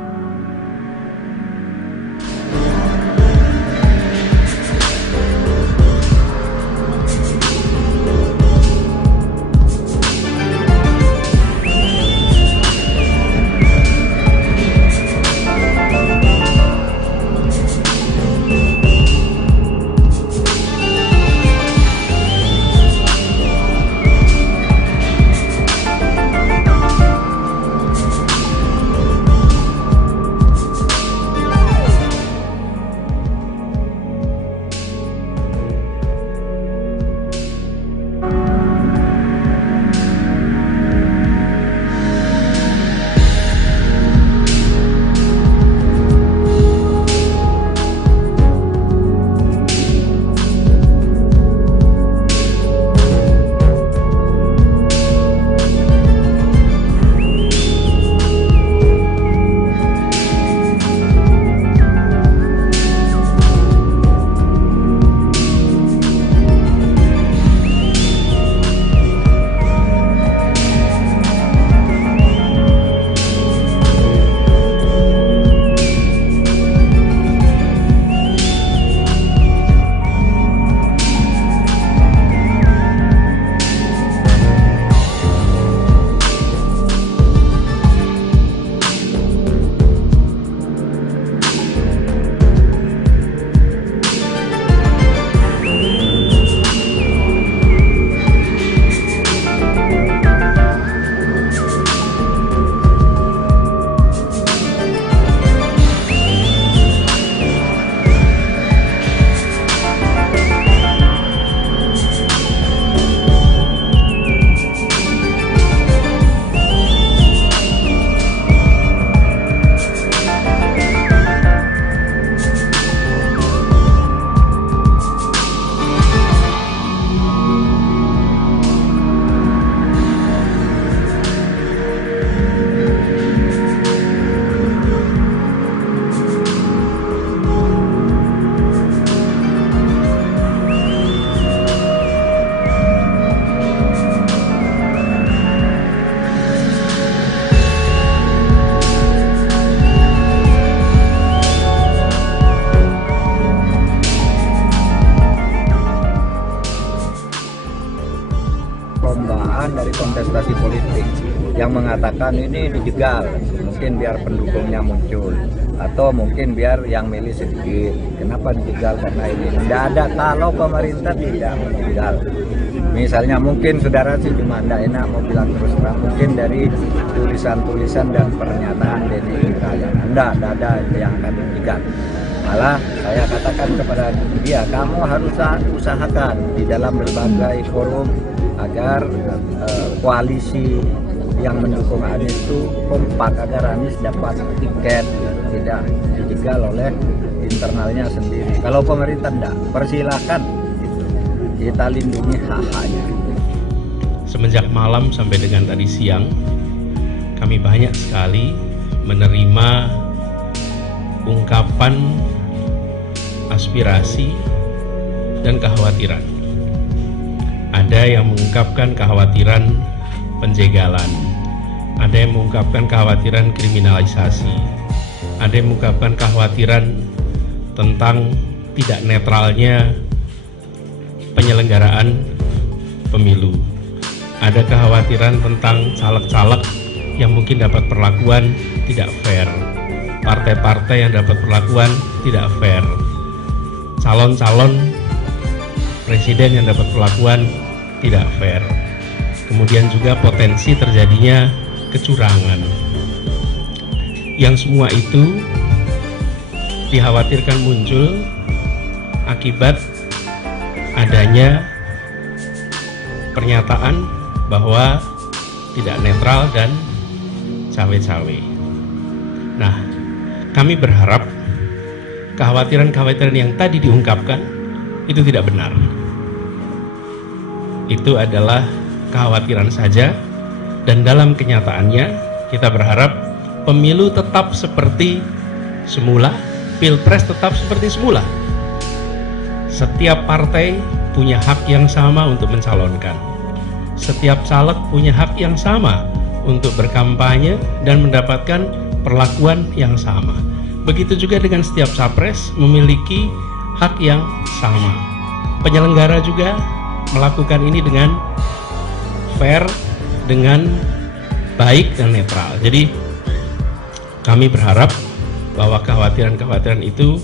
Dari kontestasi politik yang mengatakan ini dijegal, mungkin biar pendukungnya muncul atau mungkin biar yang milih sedikit. Kenapa dijegal? Karena ini tidak ada, kalau pemerintah tidak menjegal. Misalnya mungkin saudara sih cuma tidak enak mau bilang terus terang, mungkin dari tulisan-tulisan dan pernyataan Denny Indrayana tidak ada yang akan dijegal. Malah saya katakan kepada dia, kamu harus usahakan di dalam berbagai forum agar koalisi yang mendukung Anies itu kompak, agar Anies dapat tiket, tidak dijegal oleh internalnya sendiri. Kalau pemerintah tidak, persilakan, kita lindungi hak-haknya. Semenjak malam sampai dengan tadi siang, kami banyak sekali menerima ungkapan aspirasi dan kekhawatiran. Ada yang mengungkapkan kekhawatiran penjegalan, ada yang mengungkapkan kekhawatiran kriminalisasi, ada yang mengungkapkan kekhawatiran tentang tidak netralnya penyelenggaraan pemilu. Ada kekhawatiran tentang caleg-caleg yang mungkin dapat perlakuan tidak fair, partai-partai yang dapat perlakuan tidak fair, calon-calon presiden yang dapat perlakuan tidak fair, kemudian juga potensi terjadinya kecurangan. Yang semua itu dikhawatirkan muncul akibat adanya pernyataan bahwa tidak netral dan cawe-cawe. Nah, kami berharap kekhawatiran-kekhawatiran yang tadi diungkapkan itu tidak benar. Itu adalah kekhawatiran saja, dan dalam kenyataannya kita berharap pemilu tetap seperti semula, pilpres tetap seperti semula. Setiap partai punya hak yang sama untuk mencalonkan. Setiap caleg punya hak yang sama untuk berkampanye dan mendapatkan perlakuan yang sama. Begitu juga dengan setiap capres memiliki hak yang sama. Penyelenggara juga melakukan ini dengan fair, dengan baik dan netral. Jadi kami berharap bahwa kekhawatiran-kekhawatiran itu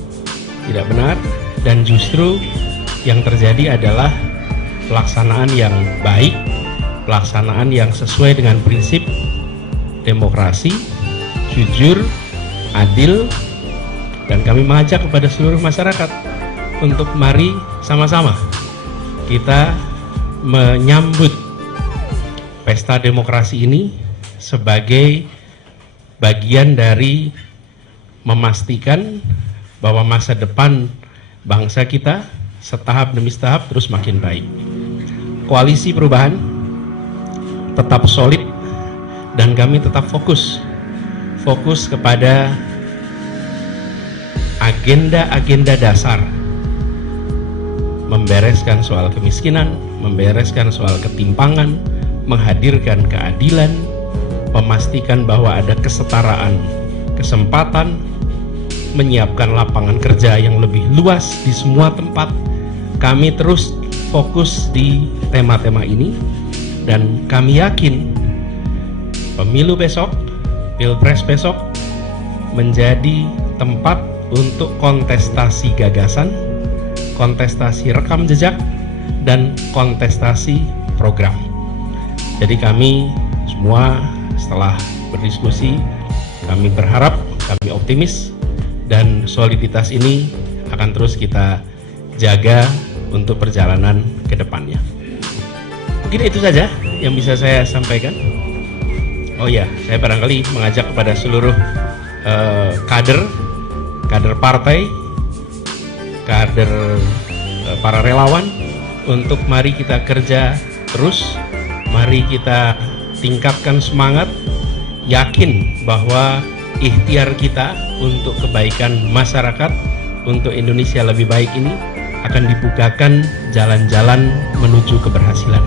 tidak benar, dan justru yang terjadi adalah pelaksanaan yang baik, pelaksanaan yang sesuai dengan prinsip demokrasi, jujur, adil, dan kami mengajak kepada seluruh masyarakat untuk mari sama-sama kita menyambut pesta demokrasi ini sebagai bagian dari memastikan bahwa masa depan bangsa kita setahap demi setahap terus makin baik. Koalisi perubahan tetap solid dan kami tetap fokus kepada agenda-agenda dasar, membereskan soal kemiskinan, membereskan soal ketimpangan, menghadirkan keadilan, memastikan bahwa ada kesetaraan kesempatan, menyiapkan lapangan kerja yang lebih luas di semua tempat. Kami terus fokus di tema-tema ini, dan kami yakin pemilu besok, pilpres besok menjadi tempat untuk kontestasi gagasan, kontestasi rekam jejak, dan kontestasi program. Jadi kami semua setelah berdiskusi, kami berharap, kami optimis, dan soliditas ini akan terus kita jaga untuk perjalanan ke depannya. Mungkin itu saja yang bisa saya sampaikan. Oh ya, saya barangkali mengajak kepada seluruh kader partai, kader para relawan untuk mari kita kerja terus, mari kita tingkatkan semangat, yakin bahwa ikhtiar kita untuk kebaikan masyarakat, untuk Indonesia lebih baik ini akan dibukakan jalan-jalan menuju keberhasilan.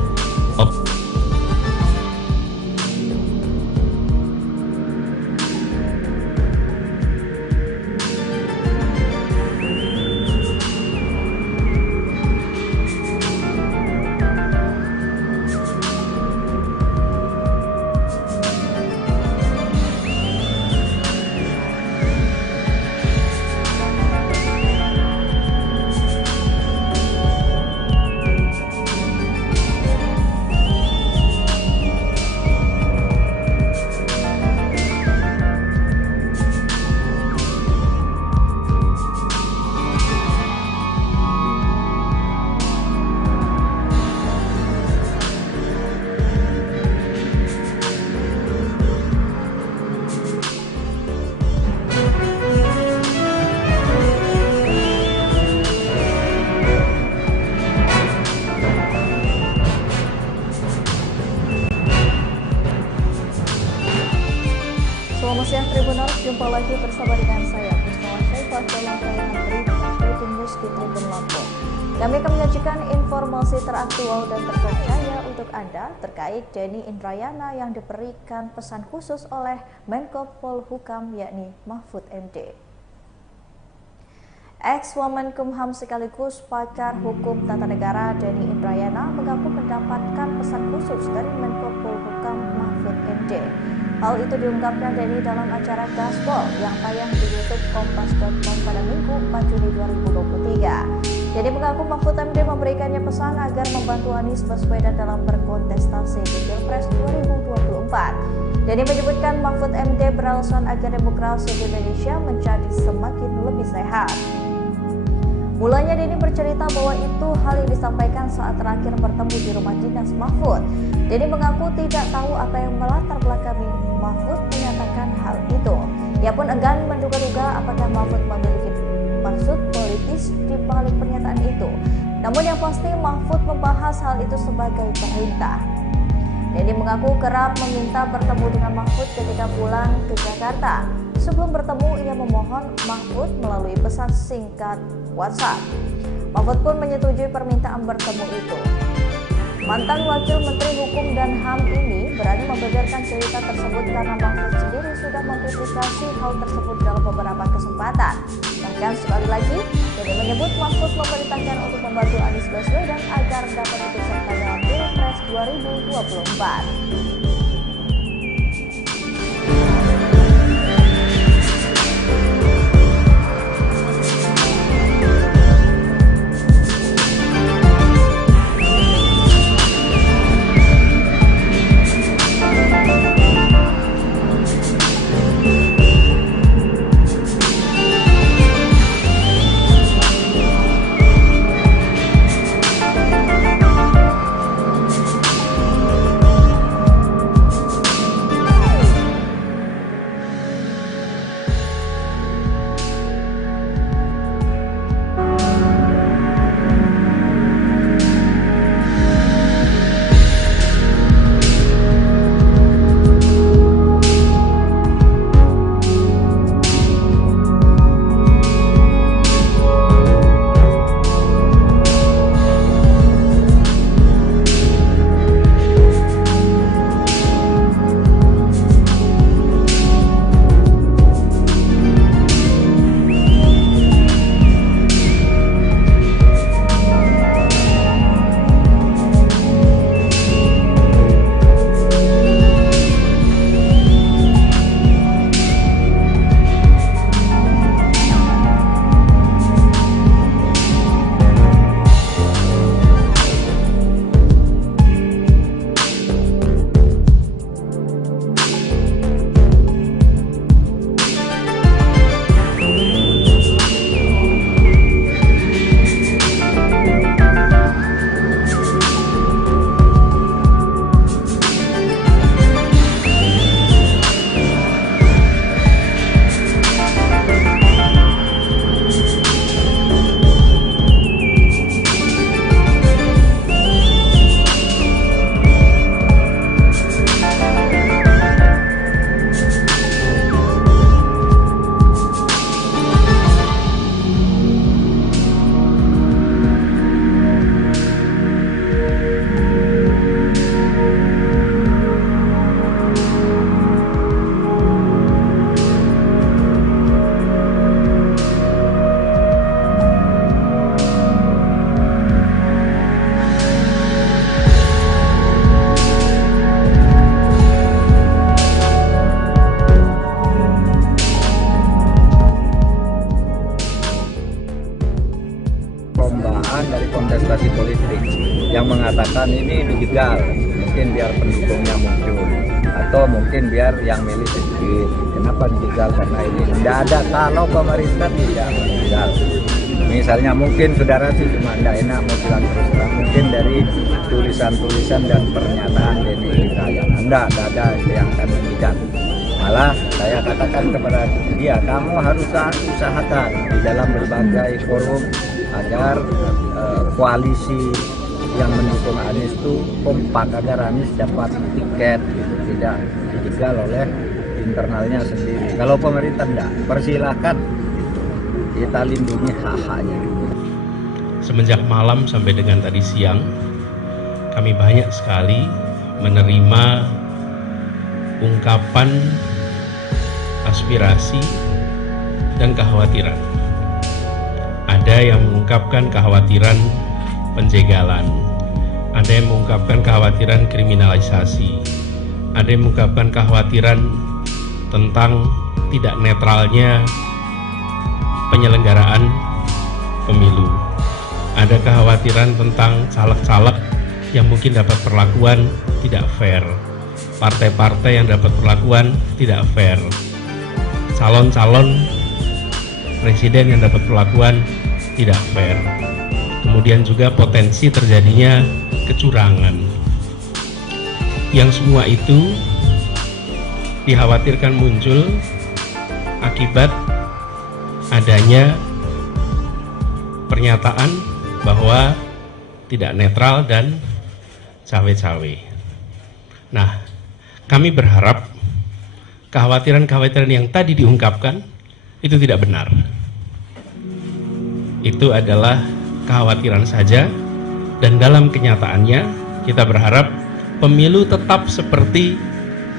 Kami akan menyajikan informasi teraktual dan terpercaya untuk Anda terkait Denny Indrayana yang diberikan pesan khusus oleh Menko Polhukam yakni Mahfud MD. Ex-Wamenkumham sekaligus pakar hukum tata negara Denny Indrayana mengaku mendapatkan pesan khusus dari Menko Polhukam Mahfud MD. Hal itu diungkapkan Denny dalam acara Gaspol yang tayang di YouTube Kompas.com pada Minggu 4 Juni 2023. Denny mengaku Mahfud MD memberikannya pesan agar membantu Anies Baswedan dalam berkontestasi di Pilpres 2024. Denny menyebutkan Mahfud MD beralasan agar demokrasi di Indonesia menjadi semakin lebih sehat. Mulanya Denny bercerita bahwa itu hal yang disampaikan saat terakhir bertemu di rumah dinas Mahfud. Denny mengaku tidak tahu apa yang melatar belakangi Mahfud menyatakan hal itu. Ia pun enggan menduga-duga apakah Mahfud memiliki maksud politis di balik pernyataan itu. Namun yang pasti Mahfud membahas hal itu sebagai perintah. Denny mengaku kerap meminta bertemu dengan Mahfud ketika pulang ke Jakarta. Sebelum bertemu, ia memohon Mahfud melalui pesan singkat WhatsApp. Mahfud pun menyetujui permintaan bertemu itu. Mantan Wakil Menteri Hukum dan HAM ini berani membeberkan cerita tersebut karena Mahfud sendiri sudah mempublikasi hal tersebut dalam beberapa kesempatan. Bahkan sekali lagi, Denny menyebut Mahfud memerintahkan untuk membantu Anies Baswedan agar dapat ikut serta dalam Pilpres 2024. Dari kontestasi politik yang mengatakan ini dijegal, mungkin biar pendukungnya muncul atau mungkin biar yang milih sedikit. Kenapa dijegal? Karena ini tidak ada kalau pemerintah tidak menjegal. Misalnya mungkin saudara sih cuma tidak enak mau bilang terus terang, mungkin dari tulisan-tulisan dan pernyataan Denny Indrayana tidak ada yang akan menjegal. Malah saya katakan kepada dia, kamu harus usahakan di dalam berbagai forum agar koalisi yang mendukung Anies itu kompak, agar Anies dapat tiket gitu, tidak dijegal oleh internalnya sendiri. Kalau pemerintah tidak, persilahkan kita lindungi hak-haknya. semenjak malam sampai dengan tadi siang, kami banyak sekali menerima ungkapan aspirasi dan kekhawatiran. Ada yang mengungkapkan kekhawatiran penjegalan, ada yang mengungkapkan kekhawatiran kriminalisasi, ada yang mengungkapkan kekhawatiran tentang tidak netralnya penyelenggaraan pemilu. Ada kekhawatiran tentang caleg-caleg yang mungkin dapat perlakuan tidak fair, partai-partai yang dapat perlakuan tidak fair, calon-calon presiden yang dapat perlakuan tidak fair, kemudian juga potensi terjadinya kecurangan. Yang semua itu dikhawatirkan muncul akibat adanya pernyataan bahwa tidak netral dan cawe-cawe. Nah, kami berharap kekhawatiran-kekhawatiran yang tadi diungkapkan itu tidak benar. Itu adalah kekhawatiran saja, dan dalam kenyataannya kita berharap pemilu tetap seperti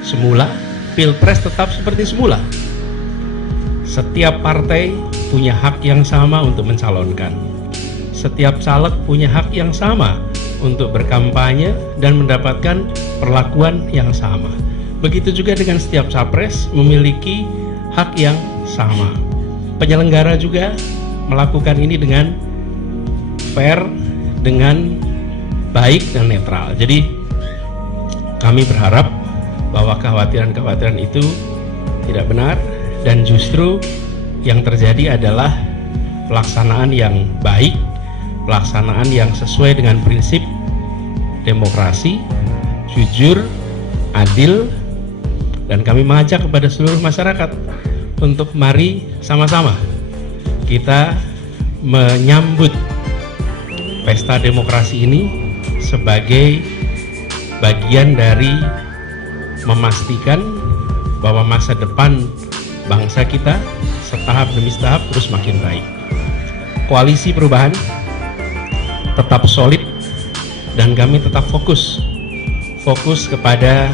semula, pilpres tetap seperti semula. Setiap partai punya hak yang sama untuk mencalonkan. Setiap caleg punya hak yang sama untuk berkampanye dan mendapatkan perlakuan yang sama. Begitu juga dengan setiap capres memiliki hak yang sama. Penyelenggara juga melakukan ini dengan fair, dengan baik dan netral. Jadi kami berharap bahwa kekhawatiran-kekhawatiran itu tidak benar, dan justru yang terjadi adalah pelaksanaan yang baik, pelaksanaan yang sesuai dengan prinsip demokrasi, jujur, adil, dan kami mengajak kepada seluruh masyarakat untuk mari sama-sama kita menyambut pesta demokrasi ini sebagai bagian dari memastikan bahwa masa depan bangsa kita setahap demi setahap terus makin baik. Koalisi perubahan tetap solid dan kami tetap fokus kepada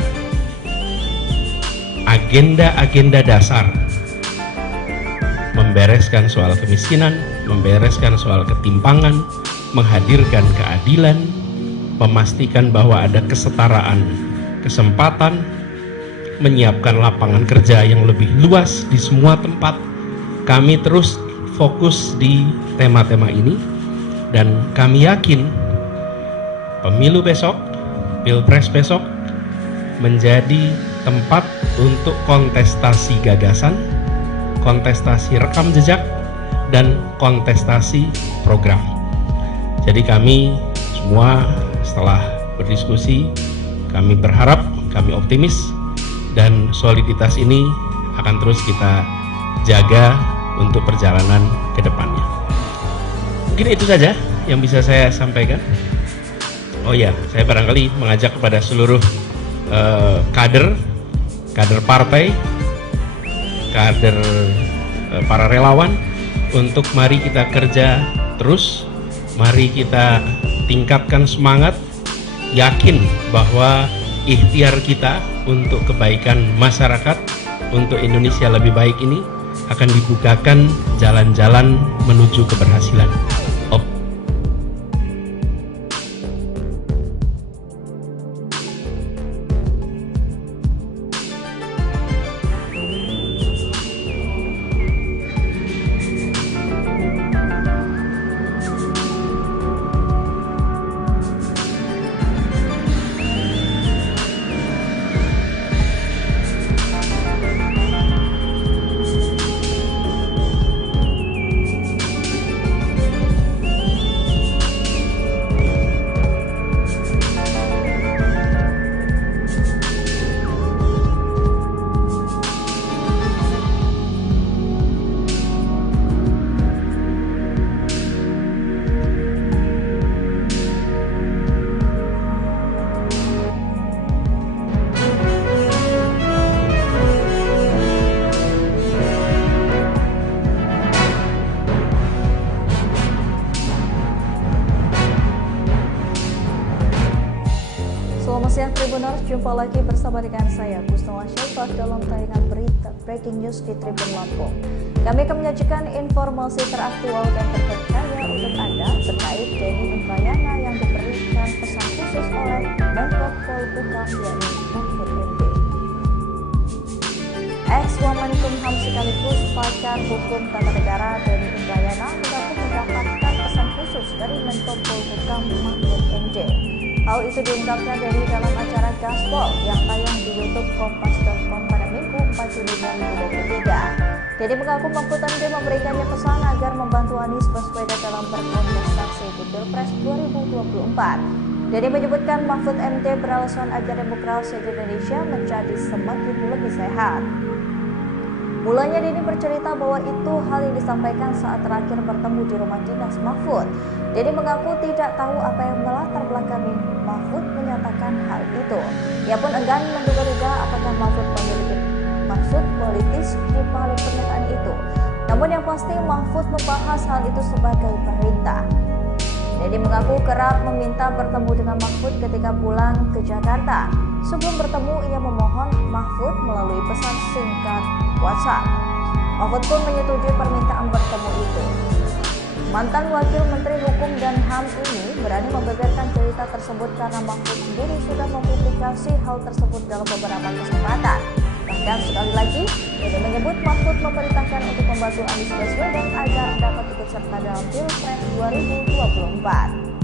agenda-agenda dasar, membereskan soal kemiskinan, membereskan soal ketimpangan, menghadirkan keadilan, memastikan bahwa ada kesetaraan kesempatan, menyiapkan lapangan kerja yang lebih luas di semua tempat. Kami terus fokus di tema-tema ini, dan kami yakin pemilu besok, pilpres besok menjadi tempat untuk kontestasi gagasan, kontestasi rekam jejak, dan kontestasi program. Jadi kami semua setelah berdiskusi, kami berharap, kami optimis, dan soliditas ini akan terus kita jaga untuk perjalanan ke depannya. Mungkin itu saja yang bisa saya sampaikan. Oh ya, saya barangkali mengajak kepada seluruh kader partai, kader para relawan untuk mari kita kerja terus, mari kita tingkatkan semangat, yakin bahwa ikhtiar kita untuk kebaikan masyarakat, untuk Indonesia lebih baik ini akan dibukakan jalan-jalan menuju keberhasilan. Tribuners, jumpa lagi bersama dengan saya, Kusnala Syafah, dalam tayangan berita Breaking News di Tribun Lampung. Kami akan menyajikan informasi teraktual dan terpercaya untuk Anda terkait Denny Indrayana yang diberikan pesan khusus oleh Menko Polhukam yakni Mahfud MD. Ex-Wamenkumham sekaligus pakar hukum tata negara Denny Indrayana mengaku mendapatkan pesan khusus dari Menko Polhukam Mahfud MD. Hal itu diungkapkan dari dalam acara Gaspol yang tayang di YouTube Kompas.com pada Minggu 4 Juli 2023. Denny mengaku Mahfud MD memberikannya pesan agar membantu Anies Baswedan dalam berkontestasi di Pilpres 2024. Denny menyebutkan Mahfud MD beralasan agar demokrasi di Indonesia menjadi semakin lebih sehat. Mulanya Denny bercerita bahwa itu hal yang disampaikan saat terakhir bertemu di rumah dinas Mahfud. Denny mengaku tidak tahu apa yang melatar belakangi Mahfud menyatakan hal itu. Ia pun enggan menduga-duga apakah Mahfud memiliki maksud politis di balik pernyataan itu. Namun yang pasti Mahfud membahas hal itu sebagai perintah. Denny mengaku kerap meminta bertemu dengan Mahfud ketika pulang ke Jakarta. Sebelum bertemu, ia memohon Mahfud melalui pesan singkat WhatsApp. Mahfud pun menyetujui permintaan bertemu itu. Mantan Wakil Menteri Hukum dan HAM ini berani membeberkan cerita tersebut karena Mahfud sendiri sudah mempublikasi hal tersebut dalam beberapa kesempatan. Bahkan sekali lagi, Denny menyebut Mahfud memerintahkan untuk membantu Anies Baswedan agar dapat ikut serta dalam Pilpres 2024.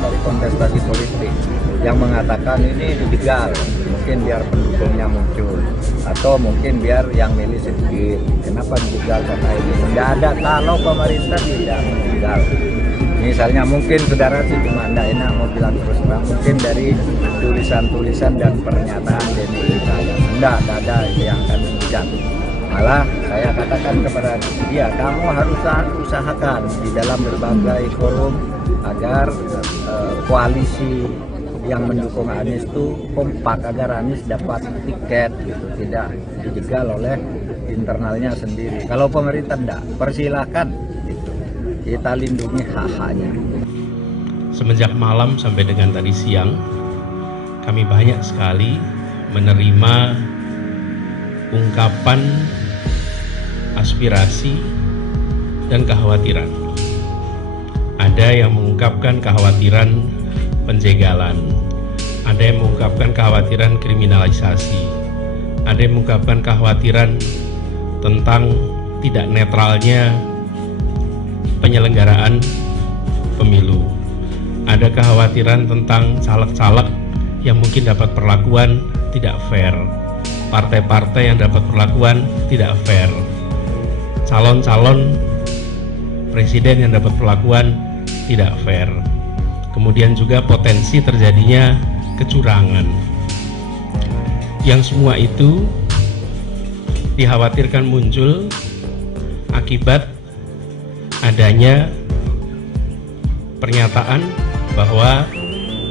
Dari kontestasi politik yang mengatakan ini dijegal, mungkin biar pendukungnya muncul atau mungkin biar yang milih sedikit. Kenapa dijegal? Karena ini tidak ada kalau pemerintah tidak menjegal. Misalnya mungkin saudara sih cuma tidak enak mau bilang terus terang, mungkin dari tulisan-tulisan dan pernyataan Denny Indrayana tidak ada yang akan menjegal. Malah saya katakan kepada dia, kamu harus usahakan di dalam berbagai forum agar koalisi yang mendukung Anies itu kompak agar Anies dapat tiket gitu, tidak dijegal oleh internalnya sendiri. Kalau pemerintah enggak, persilahkan gitu. Kita lindungi hak-haknya. Semenjak malam sampai dengan tadi siang, kami banyak sekali menerima ungkapan aspirasi dan kekhawatiran. Ada yang mengungkapkan kekhawatiran penjegalan, ada yang mengungkapkan kekhawatiran kriminalisasi, ada yang mengungkapkan kekhawatiran tentang tidak netralnya penyelenggaraan pemilu. Ada kekhawatiran tentang caleg-caleg yang mungkin dapat perlakuan tidak fair, partai-partai yang dapat perlakuan tidak fair, calon-calon presiden yang dapat perlakuan tidak fair, kemudian juga potensi terjadinya kecurangan. Yang semua itu dikhawatirkan muncul akibat adanya pernyataan bahwa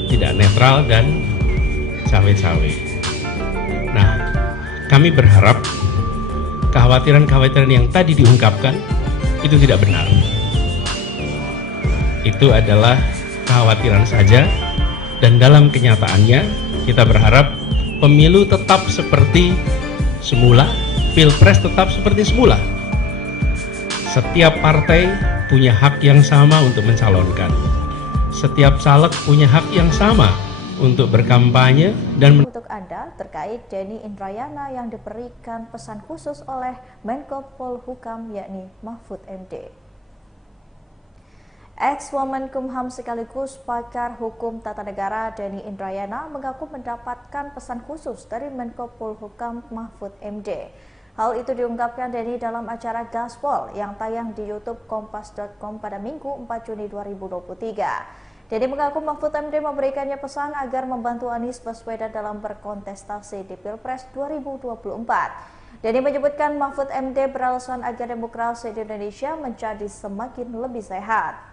tidak netral dan cawe-cawe. Nah, kami berharap kekhawatiran-kekhawatiran yang tadi diungkapkan itu tidak benar. Itu adalah kekhawatiran saja, dan dalam kenyataannya kita berharap pemilu tetap seperti semula, pilpres tetap seperti semula. Setiap partai punya hak yang sama untuk mencalonkan. Setiap caleg punya hak yang sama untuk berkampanye dan untuk Anda terkait Denny Indrayana yang diberikan pesan khusus oleh Menko Polhukam yakni Mahfud MD. Ex-Wamenkumham sekaligus pakar hukum tata negara Denny Indrayana mengaku mendapatkan pesan khusus dari Menko Polhukam Mahfud MD. Hal itu diungkapkan Denny dalam acara Gaspol yang tayang di YouTube Kompas.com pada Minggu 4 Juni 2023. Denny mengaku Mahfud MD memberikannya pesan agar membantu Anies Baswedan dalam berkontestasi di Pilpres 2024. Denny menyebutkan Mahfud MD beralasan agar demokrasi di Indonesia menjadi semakin lebih sehat.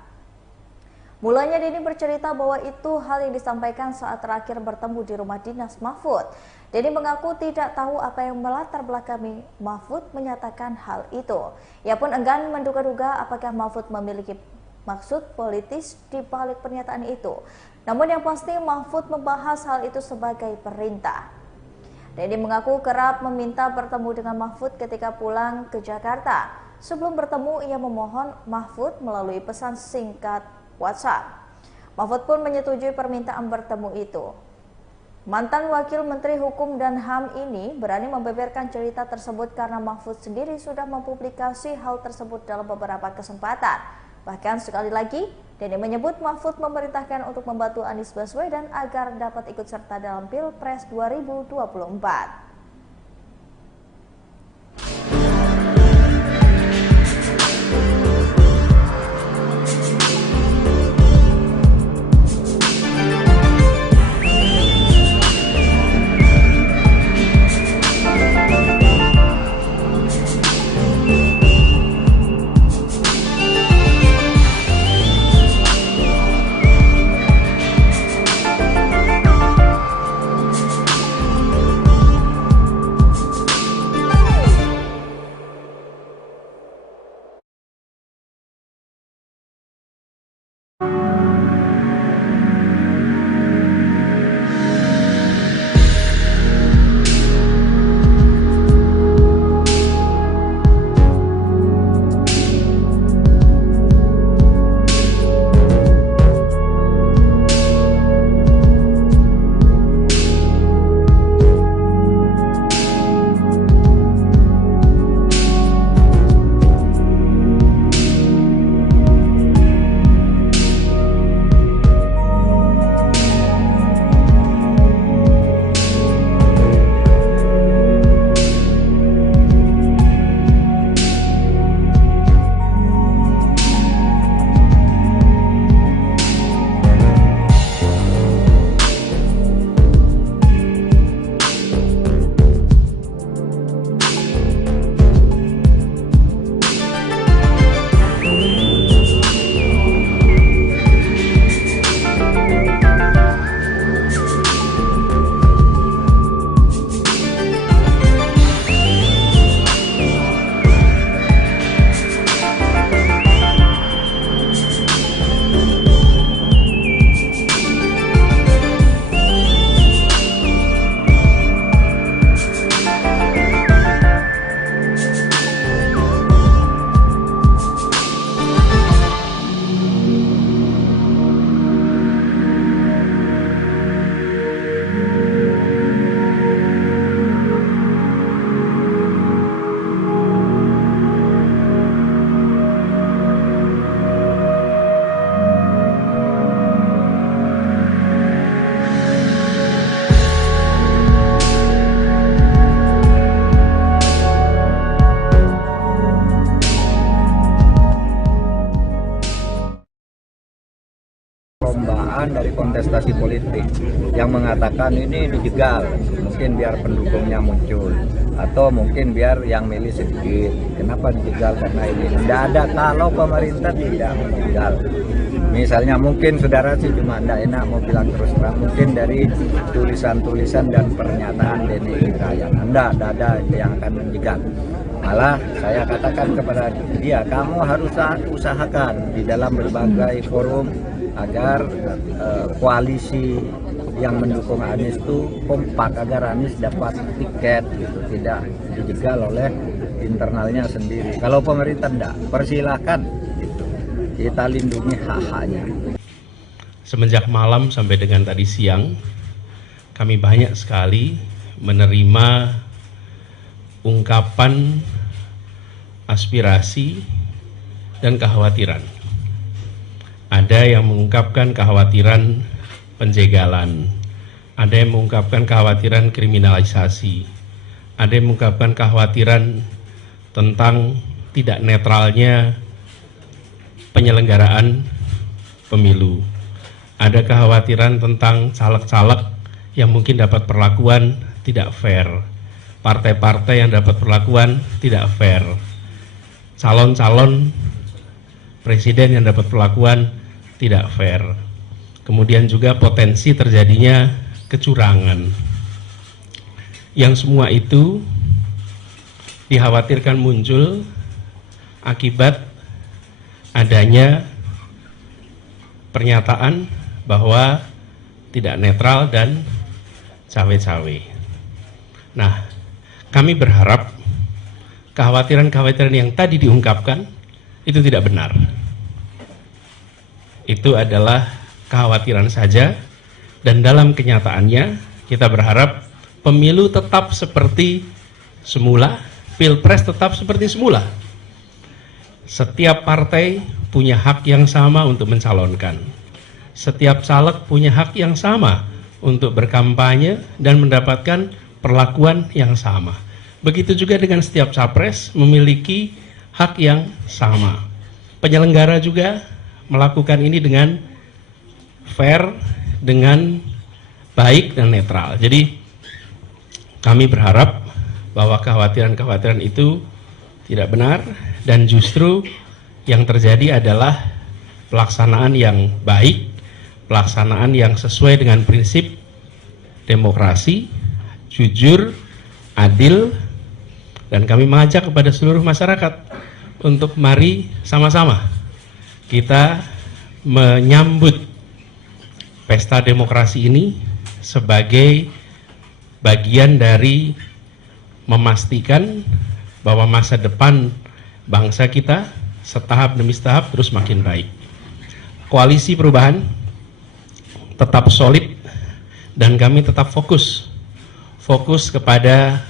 Mulanya Denny bercerita bahwa itu hal yang disampaikan saat terakhir bertemu di rumah dinas Mahfud. Denny mengaku tidak tahu apa yang melatar belakangi Mahfud menyatakan hal itu. Ia pun enggan menduga-duga apakah Mahfud memiliki maksud politis di balik pernyataan itu. Namun yang pasti Mahfud membahas hal itu sebagai perintah. Denny mengaku kerap meminta bertemu dengan Mahfud ketika pulang ke Jakarta. Sebelum bertemu ia memohon Mahfud melalui pesan singkat WhatsApp. Mahfud pun menyetujui permintaan bertemu itu. Mantan Wakil Menteri Hukum dan HAM ini berani membeberkan cerita tersebut karena Mahfud sendiri sudah mempublikasi hal tersebut dalam beberapa kesempatan. Bahkan sekali lagi, Denny menyebut Mahfud memerintahkan untuk membantu Anies Baswedan agar dapat ikut serta dalam Pilpres 2024. mengatakan ini dijegal, mungkin biar pendukungnya muncul, atau mungkin biar yang milih sedikit. Kenapa dijegal? Karena ini tidak ada, kalau pemerintah tidak menjegal. Misalnya mungkin saudara sih cuma tidak enak mau bilang terus terang, mungkin dari tulisan-tulisan dan pernyataan Denny Indrayana, tidak ada yang akan menjegal. Malah saya katakan kepada dia, kamu harus usahakan di dalam berbagai forum agar koalisi yang mendukung Anies itu kompak, agar Anies dapat tiket gitu, tidak dijegal oleh internalnya sendiri. Kalau pemerintah tidak, persilahkan gitu. Kita lindungi hak-haknya. Semenjak malam sampai dengan tadi siang, kami banyak sekali menerima ungkapan aspirasi dan kekhawatiran. Ada yang mengungkapkan kekhawatiran penjegalan, ada yang mengungkapkan kekhawatiran kriminalisasi, ada yang mengungkapkan kekhawatiran tentang tidak netralnya penyelenggaraan pemilu, ada kekhawatiran tentang caleg-caleg yang mungkin dapat perlakuan tidak fair, partai-partai yang dapat perlakuan tidak fair, calon-calon presiden yang dapat perlakuan tidak fair, kemudian juga potensi terjadinya kecurangan. Yang semua itu dikhawatirkan muncul akibat adanya pernyataan bahwa tidak netral dan cawe-cawe. Nah, kami berharap kekhawatiran-kekhawatiran yang tadi diungkapkan itu tidak benar. Itu adalah kekhawatiran saja, dan dalam kenyataannya kita berharap pemilu tetap seperti semula, pilpres tetap seperti semula. Setiap partai punya hak yang sama untuk mencalonkan. Setiap caleg punya hak yang sama untuk berkampanye dan mendapatkan perlakuan yang sama. Begitu juga dengan setiap capres memiliki hak yang sama. Penyelenggara juga melakukan ini dengan fair, dengan baik dan netral. Jadi kami berharap bahwa kekhawatiran-kekhawatiran itu tidak benar, dan justru yang terjadi adalah pelaksanaan yang baik, pelaksanaan yang sesuai dengan prinsip demokrasi, jujur, adil, dan kami mengajak kepada seluruh masyarakat untuk mari sama-sama kita menyambut pesta demokrasi ini sebagai bagian dari memastikan bahwa masa depan bangsa kita setahap demi setahap terus makin baik. Koalisi perubahan tetap solid dan kami tetap fokus kepada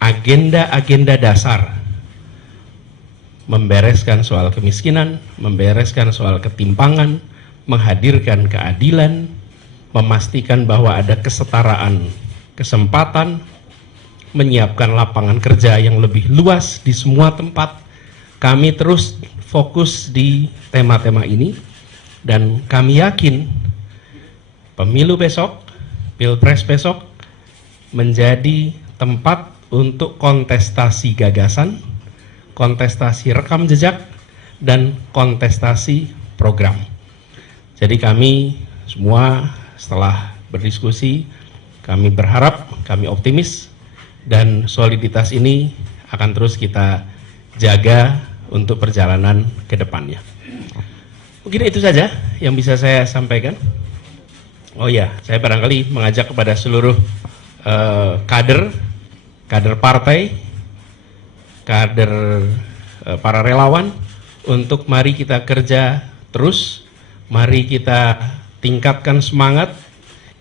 agenda-agenda dasar, membereskan soal kemiskinan, membereskan soal ketimpangan, menghadirkan keadilan, memastikan bahwa ada kesetaraan kesempatan, menyiapkan lapangan kerja yang lebih luas di semua tempat. Kami terus fokus di tema-tema ini, dan kami yakin pemilu besok, pilpres besok menjadi tempat untuk kontestasi gagasan, kontestasi rekam jejak, dan kontestasi program. Jadi kami semua setelah berdiskusi, kami berharap, kami optimis, dan soliditas ini akan terus kita jaga untuk perjalanan ke depannya. Mungkin itu saja yang bisa saya sampaikan. Oh ya, saya barangkali mengajak kepada seluruh kader partai, kader para relawan, untuk mari kita kerja terus, mari kita tingkatkan semangat,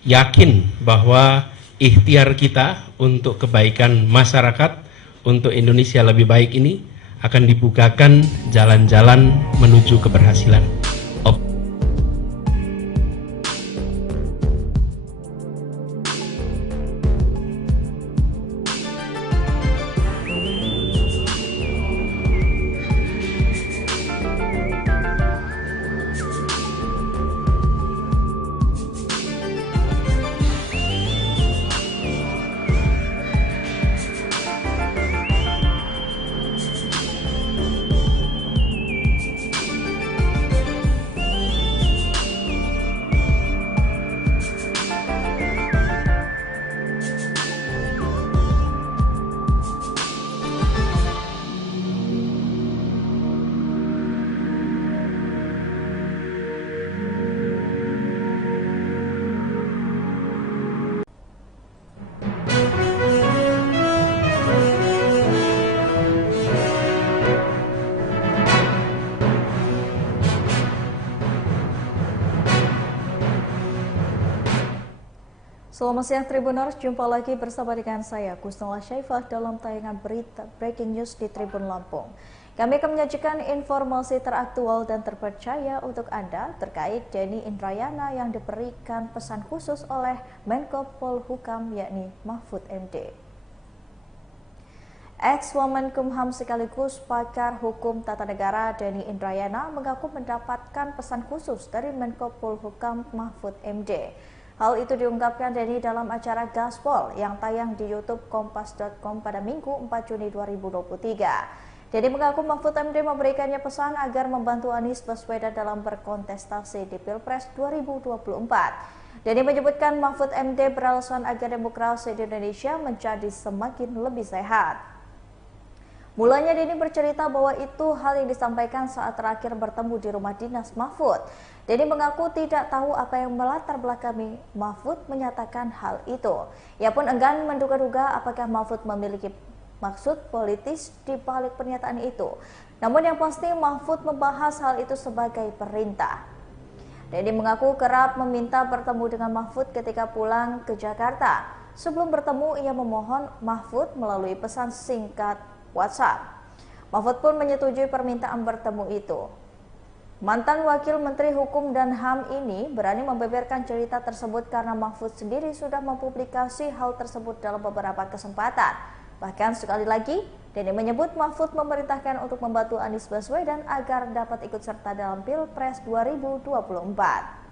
yakin bahwa ikhtiar kita untuk kebaikan masyarakat, untuk Indonesia lebih baik ini akan dibukakan jalan-jalan menuju keberhasilan. Selamat siang Tribuners, jumpa lagi bersama dengan saya Kusnala Syaifah dalam tayangan berita Breaking News di Tribun Lampung. Kami akan menyajikan informasi teraktual dan terpercaya untuk Anda terkait Denny Indrayana yang diberikan pesan khusus oleh Menko Polhukam yakni Mahfud MD. Ex-Wamenkumham sekaligus pakar hukum tata negara Denny Indrayana mengaku mendapatkan pesan khusus dari Menko Polhukam Mahfud MD. Hal itu diungkapkan Denny dalam acara Gaspol yang tayang di YouTube Kompas.com pada Minggu 4 Juni 2023. Denny mengaku Mahfud MD memberikannya pesan agar membantu Anies Baswedan dalam berkontestasi di Pilpres 2024. Denny menyebutkan Mahfud MD beralasan agar demokrasi di Indonesia menjadi semakin lebih sehat. Mulanya Denny bercerita bahwa itu hal yang disampaikan saat terakhir bertemu di rumah dinas Mahfud. Denny mengaku tidak tahu apa yang melatar belakangi Mahfud menyatakan hal itu. Ia pun enggan menduga-duga apakah Mahfud memiliki maksud politis di balik pernyataan itu. Namun yang pasti Mahfud membahas hal itu sebagai perintah. Denny mengaku kerap meminta bertemu dengan Mahfud ketika pulang ke Jakarta. Sebelum bertemu ia memohon Mahfud melalui pesan singkat WhatsApp. Mahfud pun menyetujui permintaan bertemu itu. Mantan Wakil Menteri Hukum dan HAM ini berani membeberkan cerita tersebut karena Mahfud sendiri sudah mempublikasi hal tersebut dalam beberapa kesempatan. Bahkan sekali lagi, Denny menyebut Mahfud memerintahkan untuk membantu Anies Baswedan agar dapat ikut serta dalam Pilpres 2024.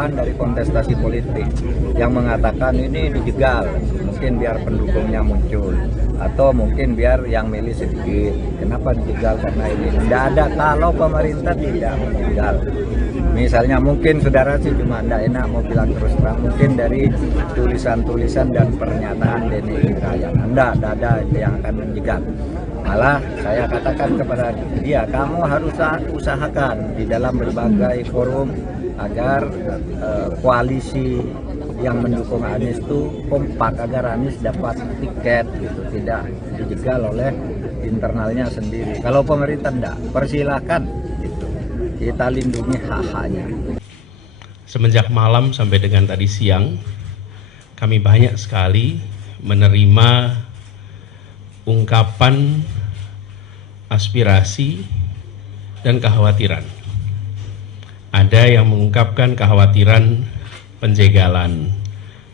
perlombaan dari kontestasi politik yang mengatakan ini dijegal, mungkin biar pendukungnya muncul atau mungkin biar yang milih sedikit. Kenapa dijegal? Karena ini tidak ada, kalau pemerintah tidak menjegal. Misalnya mungkin saudara sih cuma tidak enak mau bilang terus terang, mungkin dari tulisan-tulisan dan pernyataan Denny Indrayana tidak ada yang akan menjegal. Malah saya katakan kepada dia, kamu harus usahakan di dalam berbagai forum agar koalisi yang mendukung Anies itu kompak, agar Anies dapat tiket gitu, tidak dijegal oleh internalnya sendiri. Kalau pemerintah enggak, persilahkan gitu. Kita lindungi hak-haknya. Semenjak malam sampai dengan tadi siang, kami banyak sekali menerima ungkapan aspirasi dan kekhawatiran. Ada yang mengungkapkan kekhawatiran penjegalan,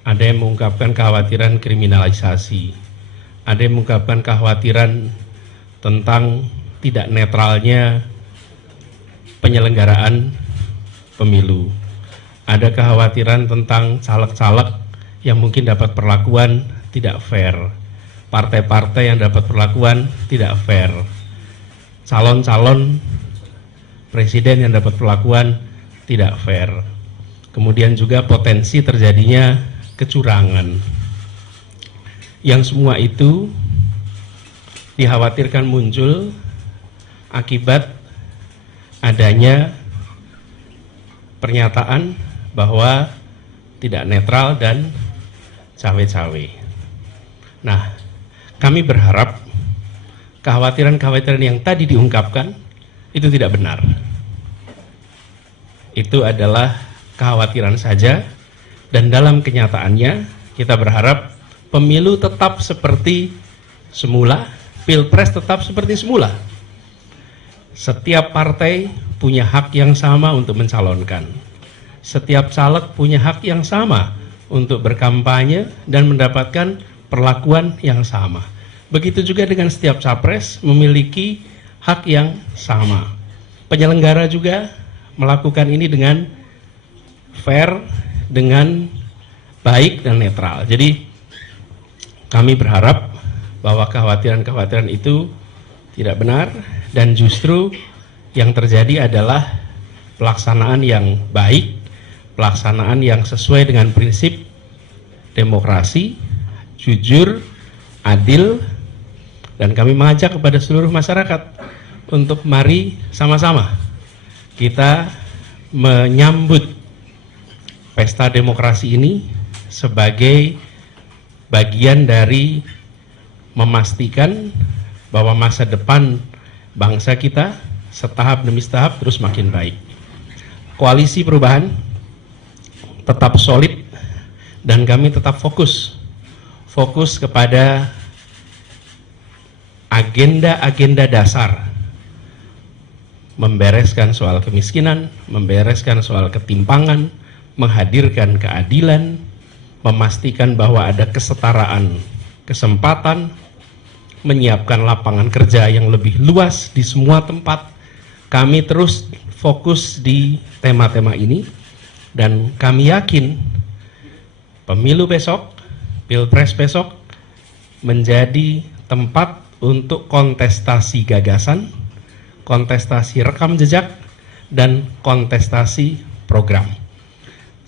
ada yang mengungkapkan kekhawatiran kriminalisasi, ada yang mengungkapkan kekhawatiran tentang tidak netralnya penyelenggaraan pemilu. Ada kekhawatiran tentang caleg-caleg yang mungkin dapat perlakuan tidak fair, partai-partai yang dapat perlakuan tidak fair, calon-calon presiden yang dapat perlakuan tidak fair. Kemudian juga potensi terjadinya kecurangan. Yang semua itu dikhawatirkan muncul akibat adanya pernyataan bahwa tidak netral dan cawe-cawe. Nah, kami berharap kekhawatiran-kekhawatiran yang tadi diungkapkan itu tidak benar. Itu adalah kekhawatiran saja, dan dalam kenyataannya kita berharap pemilu tetap seperti semula, pilpres tetap seperti semula. Setiap partai punya hak yang sama untuk mencalonkan. Setiap caleg punya hak yang sama untuk berkampanye dan mendapatkan perlakuan yang sama. Begitu juga dengan setiap capres memiliki hak yang sama. Penyelenggara juga melakukan ini dengan fair, dengan baik dan netral. Jadi kami berharap bahwa kekhawatiran-kekhawatiran itu tidak benar, dan justru yang terjadi adalah pelaksanaan yang baik, pelaksanaan yang sesuai dengan prinsip demokrasi, jujur, adil, dan kami mengajak kepada seluruh masyarakat untuk mari sama-sama kita menyambut pesta demokrasi ini sebagai bagian dari memastikan bahwa masa depan bangsa kita setahap demi setahap terus makin baik. Koalisi perubahan tetap solid dan kami tetap fokus kepada agenda-agenda dasar, membereskan soal kemiskinan, membereskan soal ketimpangan, menghadirkan keadilan, memastikan bahwa ada kesetaraan kesempatan, menyiapkan lapangan kerja yang lebih luas di semua tempat. Kami terus fokus di tema-tema ini, dan kami yakin pemilu besok, pilpres besok menjadi tempat untuk kontestasi gagasan, kontestasi rekam jejak, dan kontestasi program.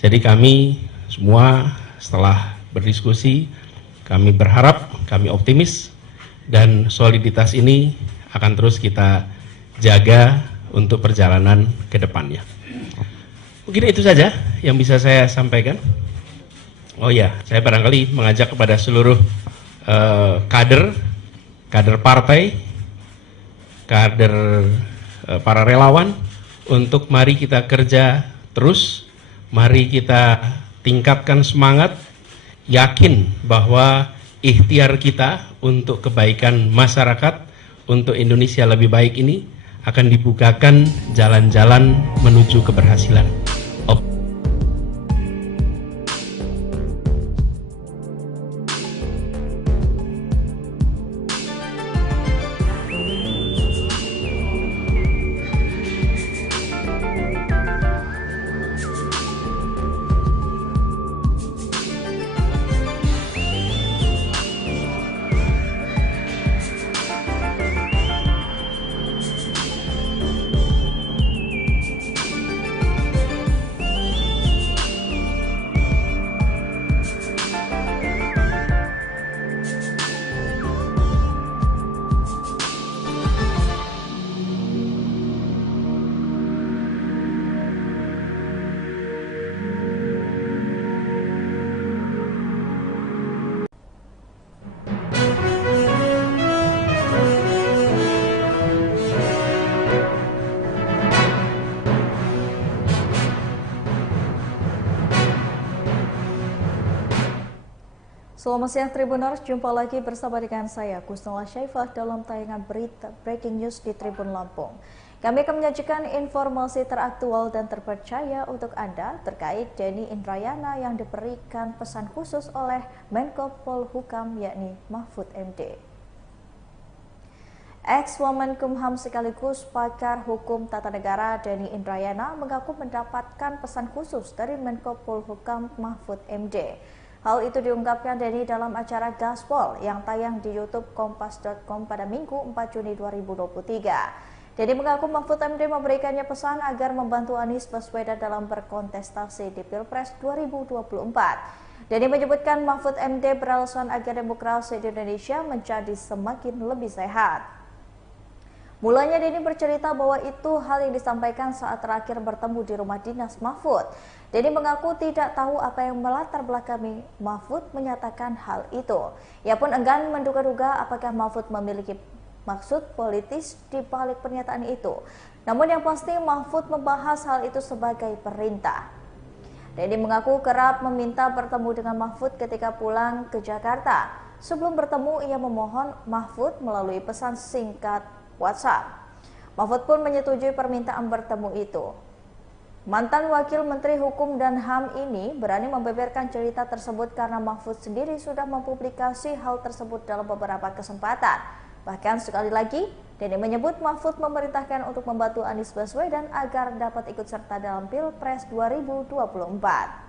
Jadi kami semua setelah berdiskusi, kami berharap, kami optimis, dan soliditas ini akan terus kita jaga untuk perjalanan ke depannya. Mungkin itu saja yang bisa saya sampaikan. Oh ya, saya barangkali mengajak kepada seluruh kader partai, kader para relawan, untuk mari kita kerja terus, mari kita tingkatkan semangat, yakin bahwa ikhtiar kita untuk kebaikan masyarakat, untuk Indonesia lebih baik ini akan dibukakan jalan-jalan menuju keberhasilan. Selamat siang Tribuners, jumpa lagi bersama dengan saya Kusnula Syaifah dalam tayangan berita Breaking News di Tribun Lampung. Kami akan menyajikan informasi teraktual dan terpercaya untuk Anda terkait Denny Indrayana yang diberikan pesan khusus oleh Menko Polhukam yakni Mahfud MD. Ex-Wamenkumham sekaligus pakar hukum tata negara Denny Indrayana mengaku mendapatkan pesan khusus dari Menko Polhukam Mahfud MD. Hal itu diungkapkan Denny dalam acara Gaspol yang tayang di YouTube Kompas.com pada Minggu 4 Juni 2023. Denny mengaku Mahfud MD memberikannya pesan agar membantu Anies Baswedan dalam berkontestasi di Pilpres 2024. Denny menyebutkan Mahfud MD beralasan agar demokrasi di Indonesia menjadi semakin lebih sehat. Mulanya Denny bercerita bahwa itu hal yang disampaikan saat terakhir bertemu di rumah dinas Mahfud. Denny mengaku tidak tahu apa yang melatar belakangi Mahfud menyatakan hal itu. Ia pun enggan menduga-duga apakah Mahfud memiliki maksud politis di balik pernyataan itu. Namun yang pasti Mahfud membahas hal itu sebagai perintah. Denny mengaku kerap meminta bertemu dengan Mahfud ketika pulang ke Jakarta. Sebelum bertemu ia memohon Mahfud melalui pesan singkat WhatsApp. Mahfud pun menyetujui permintaan bertemu itu. Mantan Wakil Menteri Hukum dan HAM ini berani membeberkan cerita tersebut karena Mahfud sendiri sudah mempublikasi hal tersebut dalam beberapa kesempatan. Bahkan sekali lagi, Denny menyebut Mahfud memerintahkan untuk membantu Anies Baswedan agar dapat ikut serta dalam Pilpres 2024.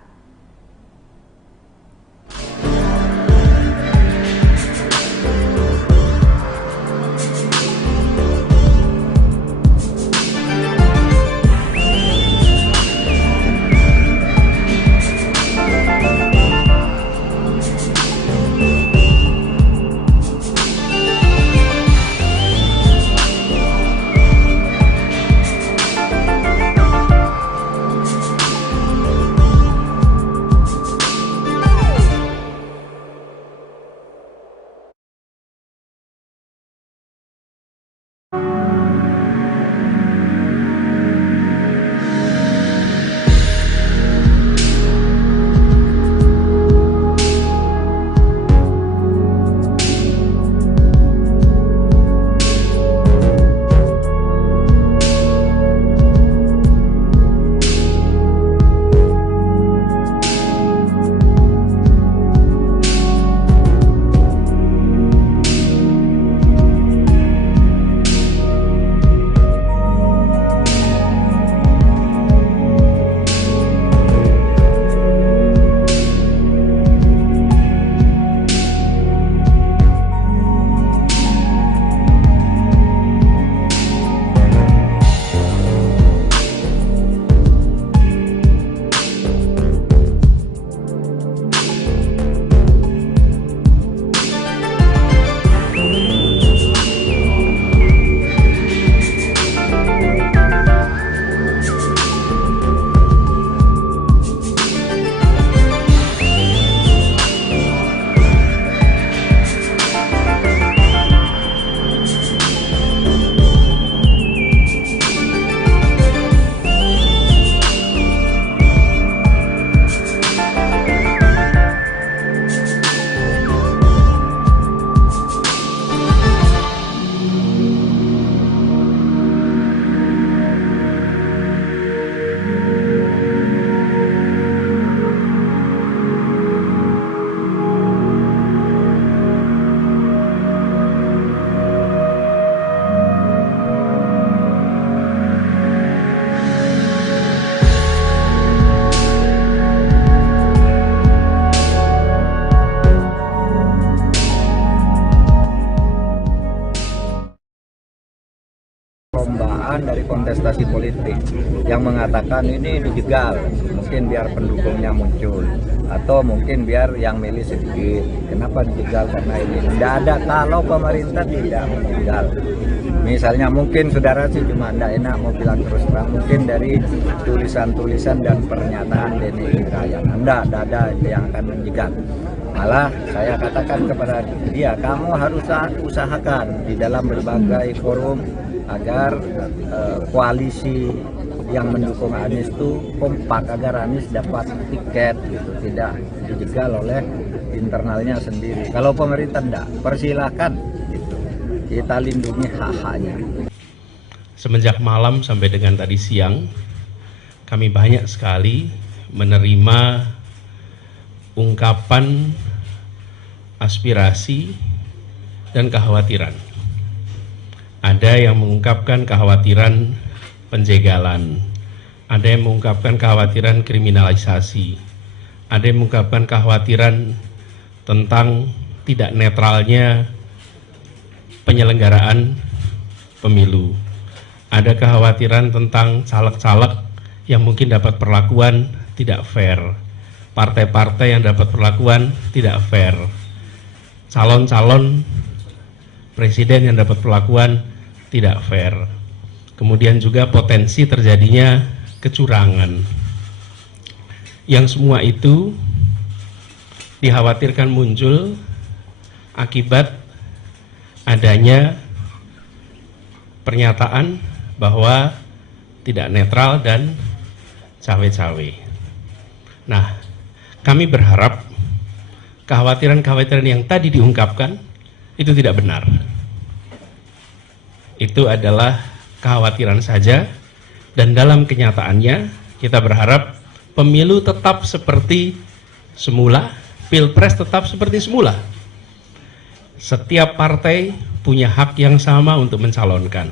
Perlombaan dari kontestasi politik yang mengatakan ini dijegal, mungkin biar pendukungnya muncul atau mungkin biar yang milih sedikit. Kenapa dijegal? Karena ini tidak ada, kalau pemerintah tidak menjegal. Misalnya mungkin saudara sih cuma tidak enak mau bilang terus terang, mungkin dari tulisan-tulisan dan pernyataan Denny Indrayana tidak ada yang akan menjegal. Malah saya katakan kepada dia, kamu harus usahakan di dalam berbagai forum agar koalisi yang mendukung Anies itu kompak agar Anies dapat tiket gitu, tidak dijegal oleh internalnya sendiri. Kalau pemerintah tidak, persilahkan gitu. Kita lindungi hak-haknya. Semenjak malam sampai dengan tadi siang, kami banyak sekali menerima ungkapan aspirasi dan kekhawatiran. Ada yang mengungkapkan kekhawatiran penjegalan, ada yang mengungkapkan kekhawatiran kriminalisasi, ada yang mengungkapkan kekhawatiran tentang tidak netralnya penyelenggaraan pemilu, ada kekhawatiran tentang caleg-caleg yang mungkin dapat perlakuan tidak fair, partai-partai yang dapat perlakuan tidak fair, calon-calon presiden yang dapat perlakuan tidak fair. Kemudian juga potensi terjadinya kecurangan. Yang semua itu dikhawatirkan muncul akibat adanya pernyataan bahwa tidak netral dan cawe-cawe. Nah, kami berharap kekhawatiran-kekhawatiran yang tadi diungkapkan itu tidak benar. Itu adalah kekhawatiran saja, dan dalam kenyataannya kita berharap pemilu tetap seperti semula, pilpres tetap seperti semula. Setiap partai punya hak yang sama untuk mencalonkan.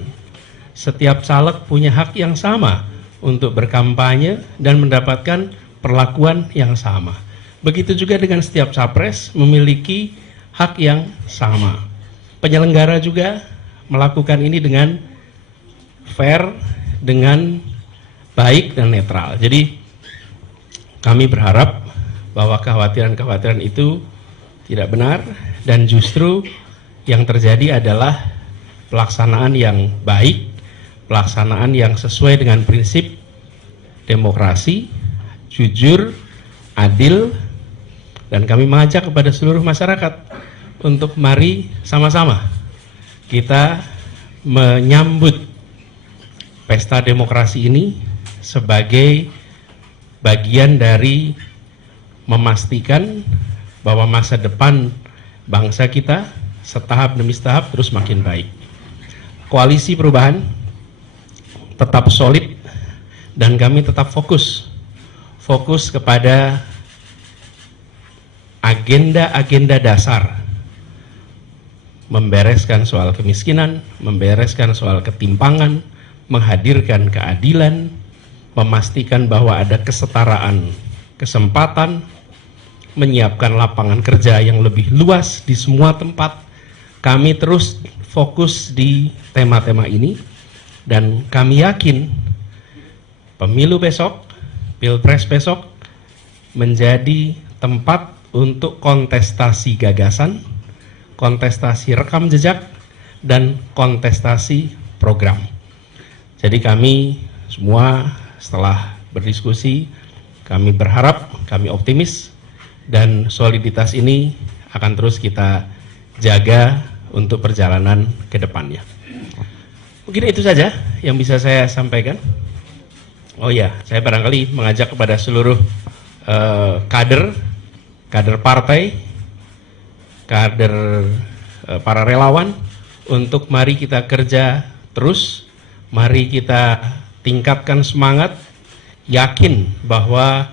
Setiap caleg punya hak yang sama untuk berkampanye dan mendapatkan perlakuan yang sama. Begitu juga dengan setiap capres memiliki hak yang sama. Penyelenggara juga melakukan ini dengan fair, dengan baik dan netral. Jadi kami berharap bahwa kekhawatiran-kekhawatiran itu tidak benar, dan justru yang terjadi adalah pelaksanaan yang baik, pelaksanaan yang sesuai dengan prinsip demokrasi, jujur, adil, dan kami mengajak kepada seluruh masyarakat untuk mari sama-sama kita menyambut pesta demokrasi ini sebagai bagian dari memastikan bahwa masa depan bangsa kita setahap demi setahap terus makin baik. Koalisi perubahan tetap solid dan kami tetap fokus kepada agenda-agenda dasar, membereskan soal kemiskinan, membereskan soal ketimpangan, menghadirkan keadilan, memastikan bahwa ada kesetaraan kesempatan, menyiapkan lapangan kerja yang lebih luas di semua tempat. Kami terus fokus di tema-tema ini, dan kami yakin pemilu besok, pilpres besok menjadi tempat untuk kontestasi gagasan, kontestasi rekam jejak, dan kontestasi program. Jadi kami semua setelah berdiskusi, kami berharap, kami optimis, dan soliditas ini akan terus kita jaga untuk perjalanan ke depannya. Mungkin itu saja yang bisa saya sampaikan. Oh ya, saya barangkali mengajak kepada seluruh kader partai, kader para relawan, untuk mari kita kerja terus, mari kita tingkatkan semangat, yakin bahwa